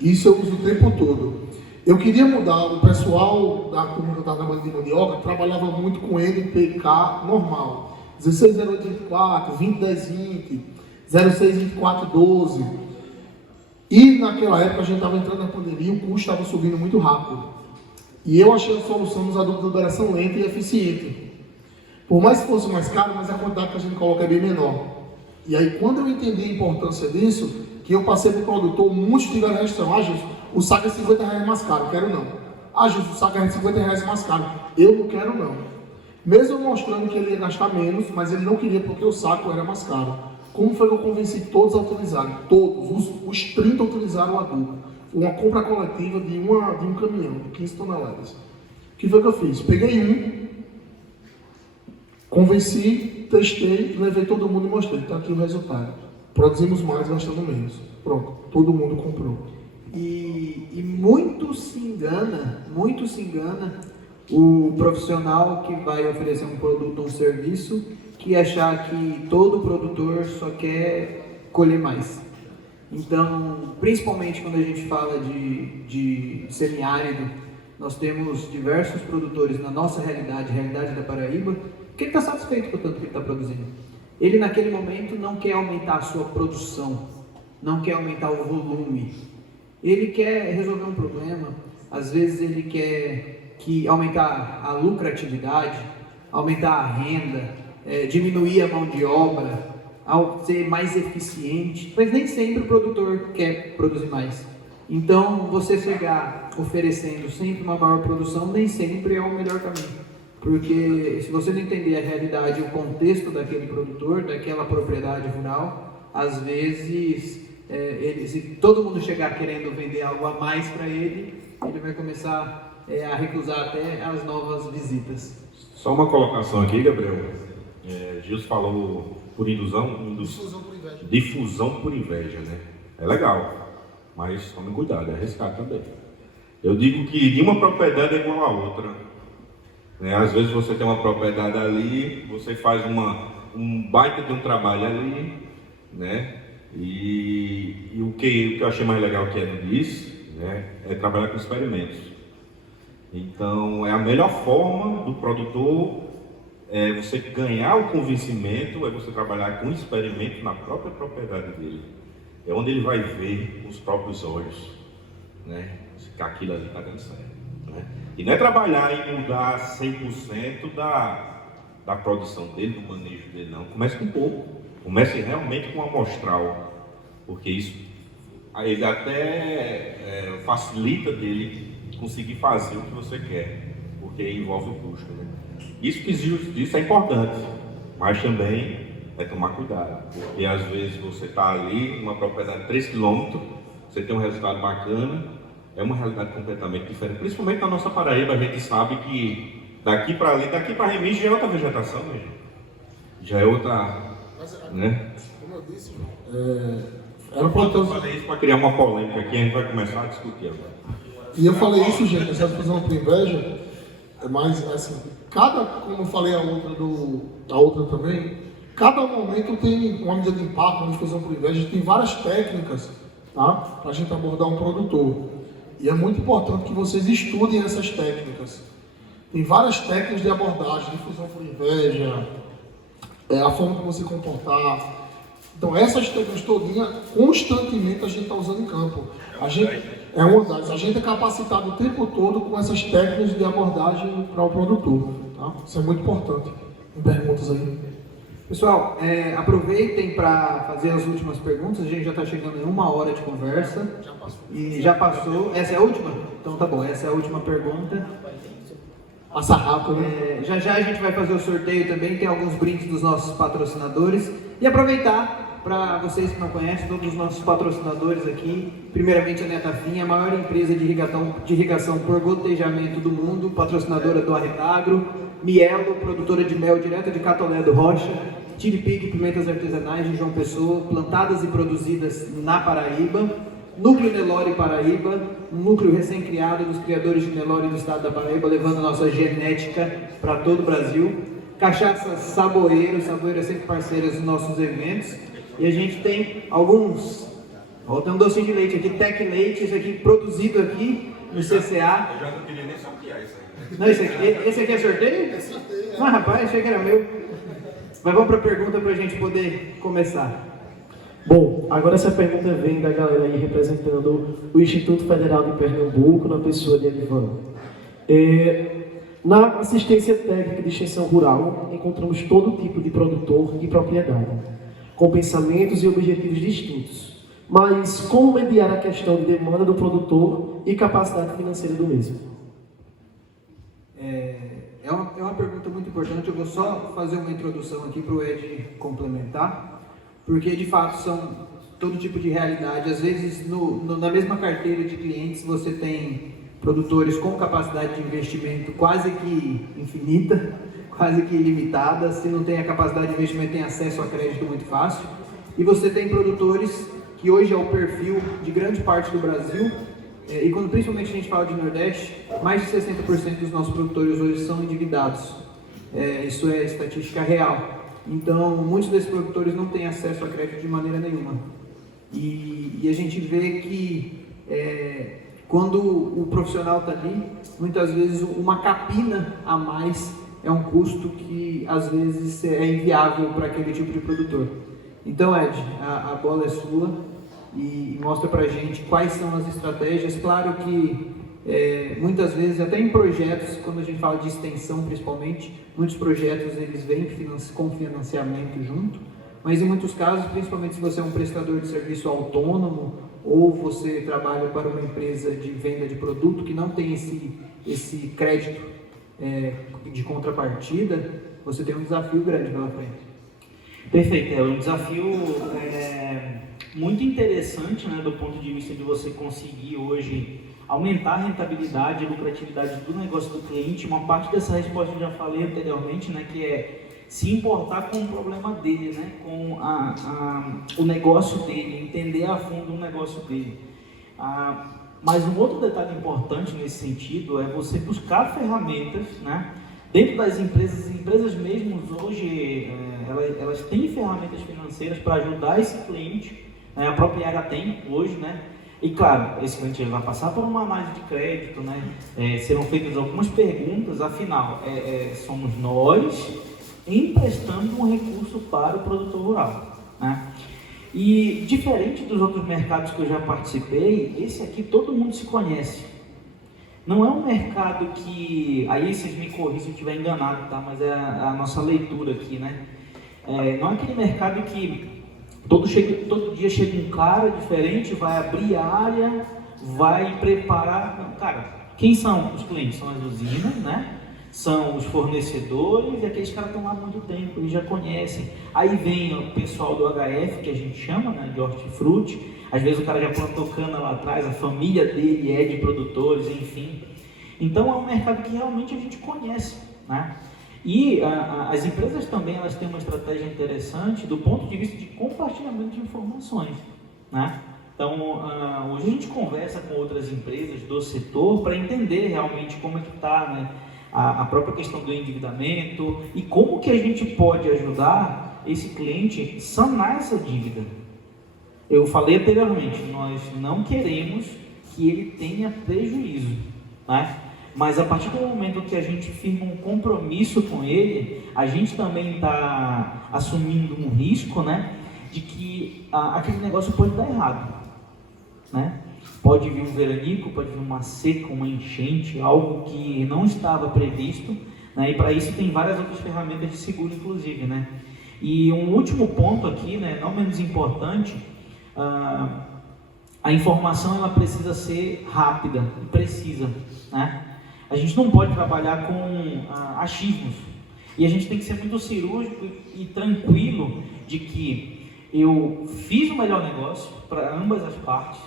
Isso eu uso o tempo todo. Eu queria mudar, o pessoal da comunidade de mandioca trabalhava muito com NPK normal. 160824, 201020, 062412. E naquela época a gente estava entrando na pandemia e o custo estava subindo muito rápido. E eu achei a solução nos adubos de liberação lenta e eficiente. Por mais que fosse mais caro, mas a quantidade que a gente coloca é bem menor. E aí quando eu entendi a importância disso, que eu passei para o produtor, muitos tiveram a restrição. Gilson, o saco é R$50 mais caro, quero não. Gilson, o saco é R$50 mais caro, eu não quero não. Mesmo mostrando que ele ia gastar menos, mas ele não queria porque o saco era mais caro. Como foi que eu convenci todos a utilizarem? Todos, os 30 utilizaram o adubo. Foi uma compra coletiva de um caminhão, de 15 toneladas. O que foi que eu fiz? Peguei convenci, testei, levei todo mundo e mostrei. Está aqui o resultado. Produzimos mais, gastando menos. Pronto, todo mundo comprou. E muito se engana o profissional que vai oferecer um produto ou um serviço, que achar que todo produtor só quer colher mais. Então, principalmente quando a gente fala de semiárido, nós temos diversos produtores na nossa realidade da Paraíba, que está satisfeito com o tanto que ele está produzindo. Ele naquele momento não quer aumentar a sua produção, não quer aumentar o volume. Ele quer resolver um problema, às vezes ele quer aumentar a lucratividade, aumentar a renda, diminuir a mão de obra, ser mais eficiente, mas nem sempre o produtor quer produzir mais. Então, você chegar oferecendo sempre uma maior produção, nem sempre é o melhor caminho. Porque se você não entender a realidade e o contexto daquele produtor, daquela propriedade rural, às vezes, se todo mundo chegar querendo vender algo a mais para ele, ele vai começar a recusar até as novas visitas. Só uma colocação aqui, Gabriel. Gilson falou por ilusão, difusão por inveja, né? É legal, mas tome cuidado, é arriscado também. Eu digo que nenhuma propriedade é igual a outra. Às vezes você tem uma propriedade ali, você faz um baita de um trabalho ali, né? E o que eu achei mais legal que ele disse, né, é trabalhar com experimentos. Então, é a melhor forma do produtor você ganhar o convencimento, é você trabalhar com experimento na própria propriedade dele. É onde ele vai ver os próprios olhos, né, se aquilo ali está dando certo. Né? E não é trabalhar e mudar 100% da da produção dele, do manejo dele, não. Comece com pouco. Comece realmente com amostral, porque isso ele até facilita dele conseguir fazer o que você quer, porque envolve o custo, né? Isso é importante, mas também é tomar cuidado, porque às vezes você está ali, numa propriedade de 3 km, você tem um resultado bacana, é uma realidade completamente diferente, principalmente na nossa Paraíba. A gente sabe que daqui para ali, daqui para Remígio já é outra vegetação, né? Já é outra, né? Como eu disse, era para Eu falei isso para criar uma polêmica aqui, a gente vai começar a discutir agora. E eu falei isso, gente, essa visão por inveja, mas assim, como eu falei a outra também, cada momento tem uma medida de impacto, uma difusão por inveja, tem várias técnicas, tá? Para a gente abordar um produtor. E é muito importante que vocês estudem essas técnicas. Tem várias técnicas de abordagem, difusão por inveja, a forma que você comportar. Então essas técnicas todinhas, constantemente a gente está usando em campo. A gente é capacitado o tempo todo com essas técnicas de abordagem para o produtor. Tá? Isso é muito importante. Tem perguntas aí? Pessoal, aproveitem para fazer as últimas perguntas. A gente já está chegando em 1 hora de conversa. Já passou. Essa é a última? Então tá bom, essa é a última pergunta. Passa rápido, né? Já a gente vai fazer o sorteio também, tem alguns brindes dos nossos patrocinadores. E aproveitar para vocês que não conhecem, todos os nossos patrocinadores aqui. Primeiramente a Netafim, a maior empresa de irrigação por gotejamento do mundo, patrocinadora do Arretagro. Mielo, produtora de mel direto de Catolé do Rocha. Tiripique, pimentas artesanais de João Pessoa, plantadas e produzidas na Paraíba. Núcleo Nelore Paraíba, um núcleo recém-criado dos criadores de Nelore do estado da Paraíba, levando a nossa genética para todo o Brasil. Cachaça Saboeiro é sempre parceira dos nossos eventos. E a gente tem alguns, tem um docinho de leite aqui, Tec Leite, esse aqui produzido aqui no CCA. Eu já não queria nem sortear isso aí. Não, esse aqui é sorteio? É sorteio. Ah, rapaz, achei que era meu. Mas vamos para a pergunta para a gente poder começar. Bom, agora essa pergunta vem da galera aí representando o Instituto Federal de Pernambuco, na pessoa de Edivan. Na assistência técnica de extensão rural, encontramos todo tipo de produtor e propriedade, com pensamentos e objetivos distintos. Mas como mediar a questão de demanda do produtor e capacidade financeira do mesmo? É uma pergunta muito importante. Eu vou só fazer uma introdução aqui para o Ed complementar. Porque, de fato, são todo tipo de realidade. Às vezes, na mesma carteira de clientes, você tem produtores com capacidade de investimento quase que infinita, quase que ilimitada. Se não tem a capacidade de investimento, tem acesso a crédito muito fácil. E você tem produtores que hoje é o perfil de grande parte do Brasil. E quando principalmente a gente fala de Nordeste, mais de 60% dos nossos produtores hoje são endividados. Isso é estatística real. Então, muitos desses produtores não têm acesso a crédito de maneira nenhuma. E a gente vê que quando o profissional está ali, muitas vezes uma capina a mais é um custo que às vezes é inviável para aquele tipo de produtor. Então, Ed, a bola é sua e mostra para a gente quais são as estratégias. Claro que muitas vezes, até em projetos, quando a gente fala de extensão principalmente, muitos projetos eles vêm com financiamento junto, mas em muitos casos, principalmente se você é um prestador de serviço autônomo ou você trabalha para uma empresa de venda de produto que não tem esse crédito de contrapartida, você tem um desafio grande pela frente. Perfeito, é um desafio muito interessante, né, do ponto de vista de você conseguir hoje aumentar a rentabilidade e lucratividade do negócio do cliente. Uma parte dessa resposta eu já falei anteriormente, né, que é se importar com o problema dele, né, com o negócio dele, entender a fundo o negócio dele. Mas um outro detalhe importante nesse sentido é você buscar ferramentas, né, dentro das empresas mesmo hoje, elas têm ferramentas financeiras para ajudar esse cliente, a própria área tem hoje, né. E claro, esse cliente vai passar por uma análise de crédito, né? Serão feitas algumas perguntas, afinal, somos nós emprestando um recurso para o produtor rural, né? E diferente dos outros mercados que eu já participei, esse aqui todo mundo se conhece. não é um mercado que, aí vocês me corrigem se eu estiver enganado, tá? Mas é a nossa leitura aqui, né? Não é aquele mercado que todo dia chega um cara diferente, vai abrir a área, vai preparar. Não, cara, quem são os clientes? São as usinas, né? São os fornecedores, e aqueles caras estão lá há muito tempo, eles já conhecem. Aí vem o pessoal do HF, que a gente chama, né, de hortifruti. Às vezes o cara já plantou cana lá atrás, a família dele é de produtores, enfim. Então é um mercado que realmente a gente conhece, né? E as empresas também, elas têm uma estratégia interessante do ponto de vista de compartilhamento de informações, né? Então, hoje a gente conversa com outras empresas do setor para entender realmente como é que está, né, a própria questão do endividamento e como que a gente pode ajudar esse cliente a sanar essa dívida. Eu falei anteriormente, nós não queremos que ele tenha prejuízo, né? Mas a partir do momento que a gente firma um compromisso com ele, a gente também está assumindo um risco, né, de que aquele negócio pode dar errado, né? Pode vir um veranico, pode vir uma seca, uma enchente, algo que não estava previsto, né? E para isso tem várias outras ferramentas de seguro, inclusive, né? E um último ponto aqui, né, não menos importante, a informação ela precisa ser rápida e precisa, né? A gente não pode trabalhar com achismos, e a gente tem que ser muito cirúrgico e tranquilo de que eu fiz o melhor negócio para ambas as partes,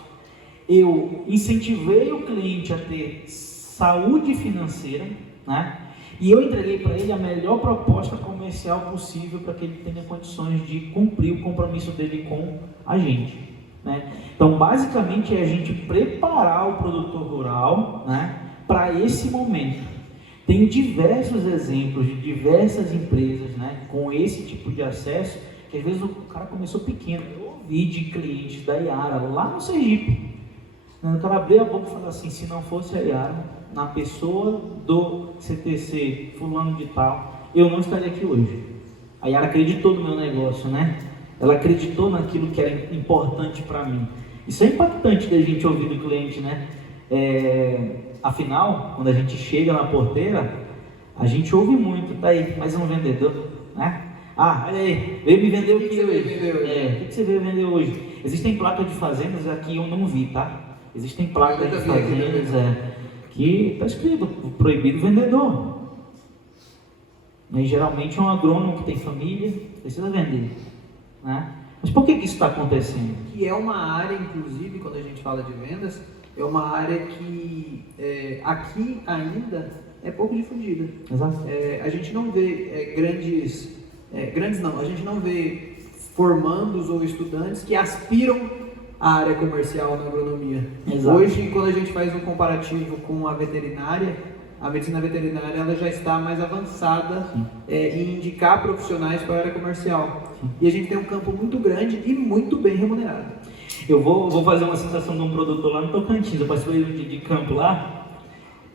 eu incentivei o cliente a ter saúde financeira, né? E eu entreguei para ele a melhor proposta comercial possível para que ele tenha condições de cumprir o compromisso dele com a gente, né? Então, basicamente, é a gente preparar o produtor rural, né, para esse momento. Tem diversos exemplos de diversas empresas, né, com esse tipo de acesso, que às vezes o cara começou pequeno. Eu ouvi de clientes da Yara, lá no Sergipe, o cara abriu a boca e falou assim: se não fosse a Yara, na pessoa do CTC fulano de tal, eu não estaria aqui hoje. A Yara acreditou no meu negócio, né? Ela acreditou naquilo que era importante para mim. Isso é impactante da gente ouvir do cliente, né? Afinal, quando a gente chega na porteira, a gente ouve muito, tá aí, mais um vendedor, né? Ah, olha aí, veio me vender o que hoje? O que você veio vender hoje? Existem placas de fazendas aqui, eu não vi, tá? Existem placas de fazendas que está escrito, proibido vendedor. Mas geralmente é um agrônomo que tem família, precisa vender, né? Mas por que isso está acontecendo? Que é uma área, inclusive, quando a gente fala de vendas, é uma área que aqui ainda é pouco difundida. Exato. A gente não vê a gente não vê formandos ou estudantes que aspiram à área comercial na agronomia. Exato. Hoje, quando a gente faz um comparativo com a veterinária, a medicina veterinária ela já está mais avançada em indicar profissionais para a área comercial. Sim. E a gente tem um campo muito grande e muito bem remunerado. Eu vou fazer uma citação de um produtor lá no Tocantins, eu participei de campo lá,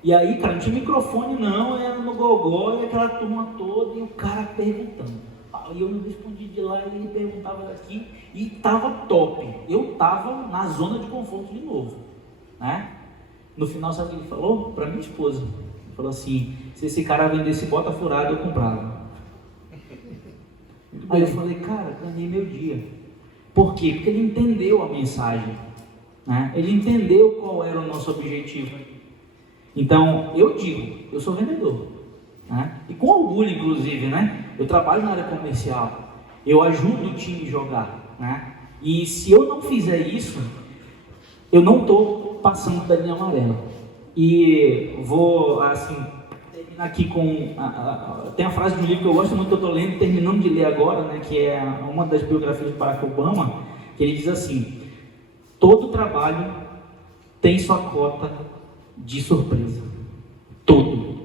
e aí, cara, não tinha microfone não, era no gogó, e aquela turma toda, e o cara perguntando. E eu não respondi de lá, e ele perguntava daqui, e tava top. Eu tava na zona de conforto de novo, né? No final, sabe o que ele falou? Pra minha esposa. Ele falou assim: se esse cara vendesse bota furada, eu comprava. Aí eu falei: cara, ganhei meu dia. Por quê? Porque ele entendeu a mensagem, né? Ele entendeu qual era o nosso objetivo. Então, eu digo, eu sou vendedor, né? E com orgulho, inclusive, né? Eu trabalho na área comercial, eu ajudo o time a jogar, né? E se eu não fizer isso, eu não estou passando da linha amarela. E vou, assim, terminar aqui com... tem a frase de um livro que eu gosto muito, que eu estou lendo, terminando de ler agora, né? Que é uma das biografias de Barack Obama, que ele diz assim: todo trabalho tem sua cota de surpresa. Todo.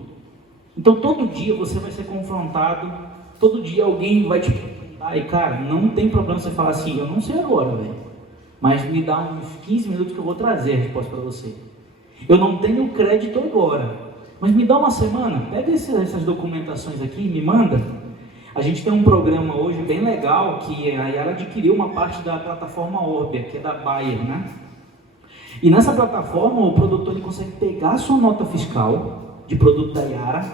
Então, todo dia você vai ser confrontado, todo dia alguém vai te perguntar, e cara, não tem problema você falar assim: eu não sei agora, velho, mas me dá uns 15 minutos que eu vou trazer a resposta para você. Eu não tenho crédito agora, mas me dá uma semana, pega essas documentações aqui e me manda. A gente tem um programa hoje bem legal, que a Yara adquiriu uma parte da plataforma Orbia, que é da Bayer, né? E nessa plataforma, o produtor ele consegue pegar a sua nota fiscal de produto da Yara,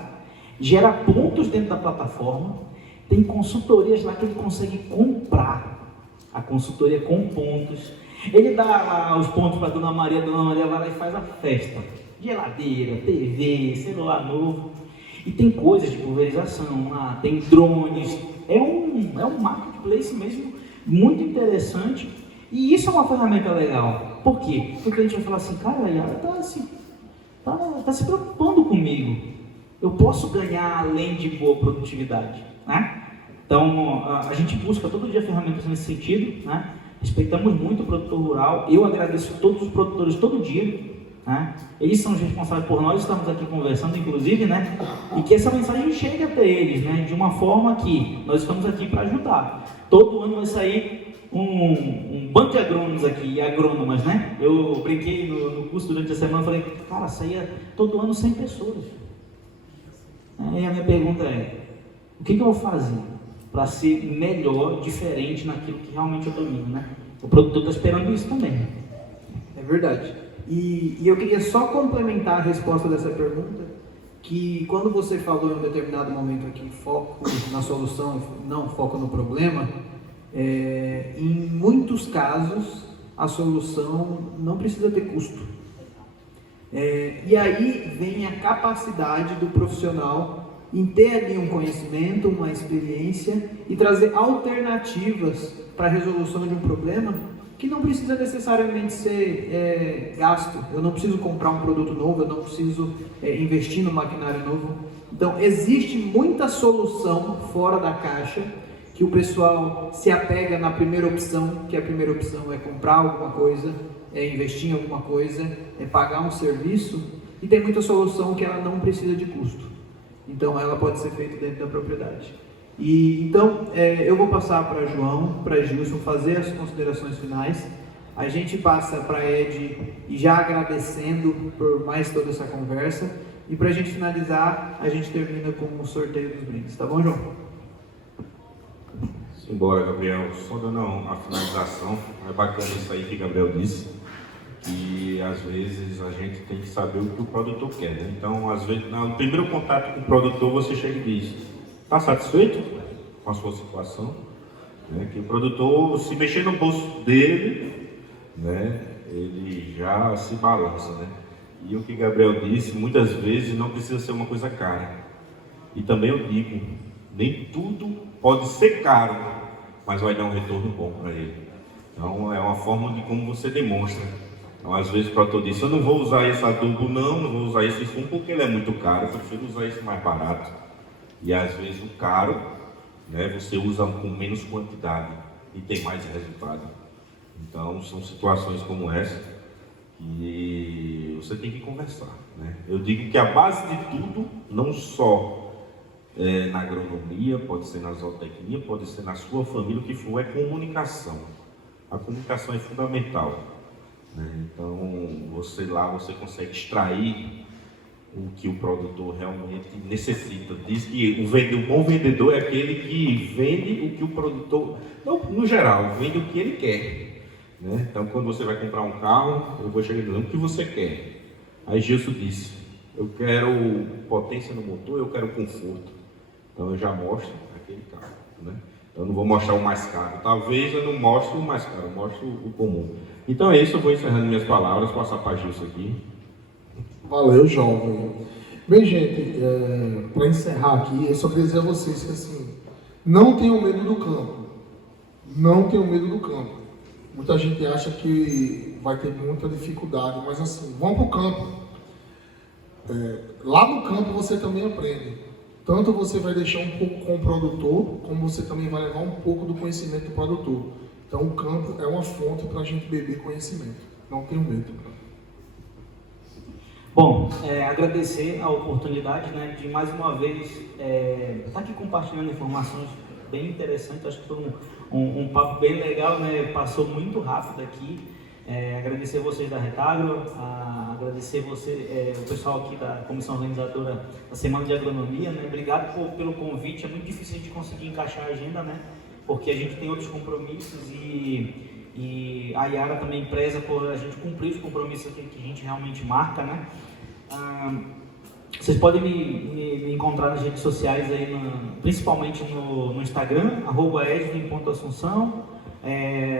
gera pontos dentro da plataforma, tem consultorias lá que ele consegue comprar, a consultoria com pontos. Ele dá lá os pontos para a Dona Maria vai lá e faz a festa. Geladeira, TV, celular novo. E tem coisas de pulverização lá, tem drones. É um marketplace mesmo muito interessante. E isso é uma ferramenta legal. Por quê? Porque o cliente vai falar assim, cara, a Yara tá se preocupando comigo. Eu posso ganhar além de boa produtividade, né? Então, a gente busca todo dia ferramentas nesse sentido, né? Respeitamos muito o produtor rural. Eu agradeço a todos os produtores todo dia, né? Eles são os responsáveis por nós estarmos aqui conversando, inclusive, né? E que essa mensagem chegue até eles, né? De uma forma que nós estamos aqui para ajudar. Todo ano vai sair um bando de agrônomos aqui, e agrônomas, né? Eu brinquei no curso durante a semana, falei, cara, saía todo ano 100 pessoas. E a minha pergunta é, o que eu vou fazer para ser melhor, diferente naquilo que realmente eu domino, né? O produtor está esperando isso também. É verdade. E eu queria só complementar a resposta dessa pergunta, que quando você falou em um determinado momento aqui, foco na solução, não foco no problema, em muitos casos a solução não precisa ter custo. E aí vem a capacidade do profissional em ter ali um conhecimento, uma experiência e trazer alternativas para a resolução de um problema que não precisa necessariamente ser gasto. Eu não preciso comprar um produto novo, eu não preciso investir no maquinário novo. Então, existe muita solução fora da caixa que o pessoal se apega na primeira opção, que a primeira opção é comprar alguma coisa, é investir em alguma coisa, é pagar um serviço, e tem muita solução que ela não precisa de custo. Então, ela pode ser feita dentro da propriedade. Então, eu vou passar para João, para Gilson, fazer as considerações finais. A gente passa para Ed, e já agradecendo por mais toda essa conversa. E para a gente finalizar, a gente termina com o sorteio dos brindes. Tá bom, João? Simbora, Gabriel. Só dando a finalização. É bacana isso aí que o Gabriel disse. E às vezes a gente tem que saber o que o produtor quer, né? Então, às vezes, no primeiro contato com o produtor, você chega e diz: está satisfeito com a sua situação? Né? Que o produtor, se mexer no bolso dele, né, ele já se balança, né? E o que Gabriel disse, muitas vezes não precisa ser uma coisa cara. E também eu digo, nem tudo pode ser caro, mas vai dar um retorno bom para ele. Então, é uma forma de como você demonstra. Então, às vezes o produtor diz: eu não vou usar esse adubo não vou usar esse fumo porque ele é muito caro, eu prefiro usar esse mais barato. E às vezes o caro, né, você usa com menos quantidade e tem mais resultado. Então, são situações como essa que você tem que conversar, né? Eu digo que a base de tudo, não só na agronomia, pode ser na zootecnia, pode ser na sua família, o que for, é comunicação. A comunicação é fundamental. Então, você consegue extrair o que o produtor realmente necessita. Diz que o bom vendedor é aquele que vende o que o produtor, no geral, vende o que ele quer, né? Então, quando você vai comprar um carro, eu vou chegar dizendo: o que você quer? Aí Gilson disse: eu quero potência no motor, eu quero conforto. Então, eu já mostro aquele carro, né? Eu não vou mostrar o mais caro. Talvez eu não mostre o mais caro, eu mostro o comum. Então é isso, eu vou encerrando minhas palavras, passar para Gilson aqui. Valeu, jovem. Bem, gente, para encerrar aqui, eu só queria dizer a vocês que, assim, não tenham medo do campo. Não tenham medo do campo. Muita gente acha que vai ter muita dificuldade, mas assim, vão para o campo. Lá no campo você também aprende. Tanto você vai deixar um pouco com o produtor, como você também vai levar um pouco do conhecimento do produtor. Então, o campo é uma fonte para a gente beber conhecimento. Não tenho medo. Bom, agradecer a oportunidade, né, de mais uma vez estar aqui compartilhando informações bem interessantes. Acho que foi um papo bem legal, né? Passou muito rápido aqui. Agradecer vocês da Retagro, agradecer o pessoal aqui da comissão organizadora da Semana de Agronomia, né? Obrigado pelo convite. É muito difícil a gente conseguir encaixar a agenda, né? Porque a gente tem outros compromissos e e a Yara também preza por a gente cumprir os compromissos que a gente realmente marca, né? Vocês podem me encontrar nas redes sociais aí, principalmente no Instagram, @edwin.assunção.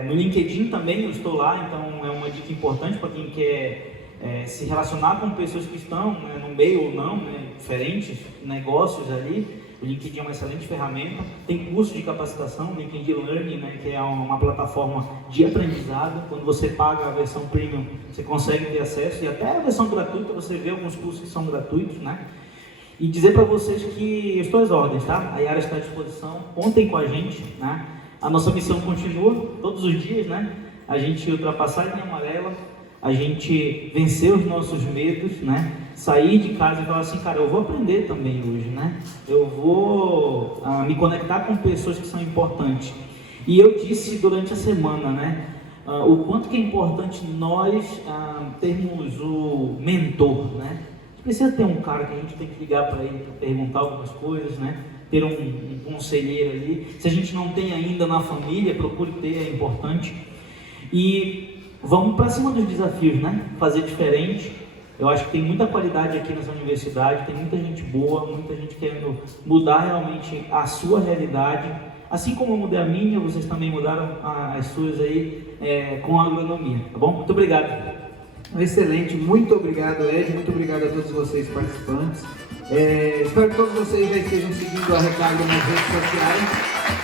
No LinkedIn também eu estou lá, então é uma dica importante para quem quer se relacionar com pessoas que estão, né, no meio ou não, né, diferentes negócios ali. O LinkedIn é uma excelente ferramenta. Tem curso de capacitação, LinkedIn Learning, né, que é uma plataforma de aprendizado. Quando você paga a versão premium, você consegue ter acesso, e até a versão gratuita, você vê alguns cursos que são gratuitos, né? E dizer para vocês que eu estou às ordens, tá? A Yara está à disposição, contem com a gente, né? A nossa missão continua todos os dias, né? A gente ultrapassar a linha amarela, a gente vencer os nossos medos, né? Sair de casa e falar assim, cara, eu vou aprender também hoje, né? Eu vou me conectar com pessoas que são importantes. E eu disse durante a semana, né? O quanto que é importante nós termos o mentor, né? A gente precisa ter um cara que a gente tem que ligar para ele para perguntar algumas coisas, né? Ter um conselheiro ali. Se a gente não tem ainda na família, procure ter, é importante. E vamos para cima dos desafios, né? Fazer diferente. Eu acho que tem muita qualidade aqui nessa universidade, tem muita gente boa, muita gente querendo mudar realmente a sua realidade. Assim como eu mudei a minha, vocês também mudaram as suas aí com a agronomia, tá bom? Muito obrigado. Excelente, muito obrigado, Ed, muito obrigado a todos vocês participantes. Espero que todos vocês já estejam seguindo a Recagro nas redes sociais.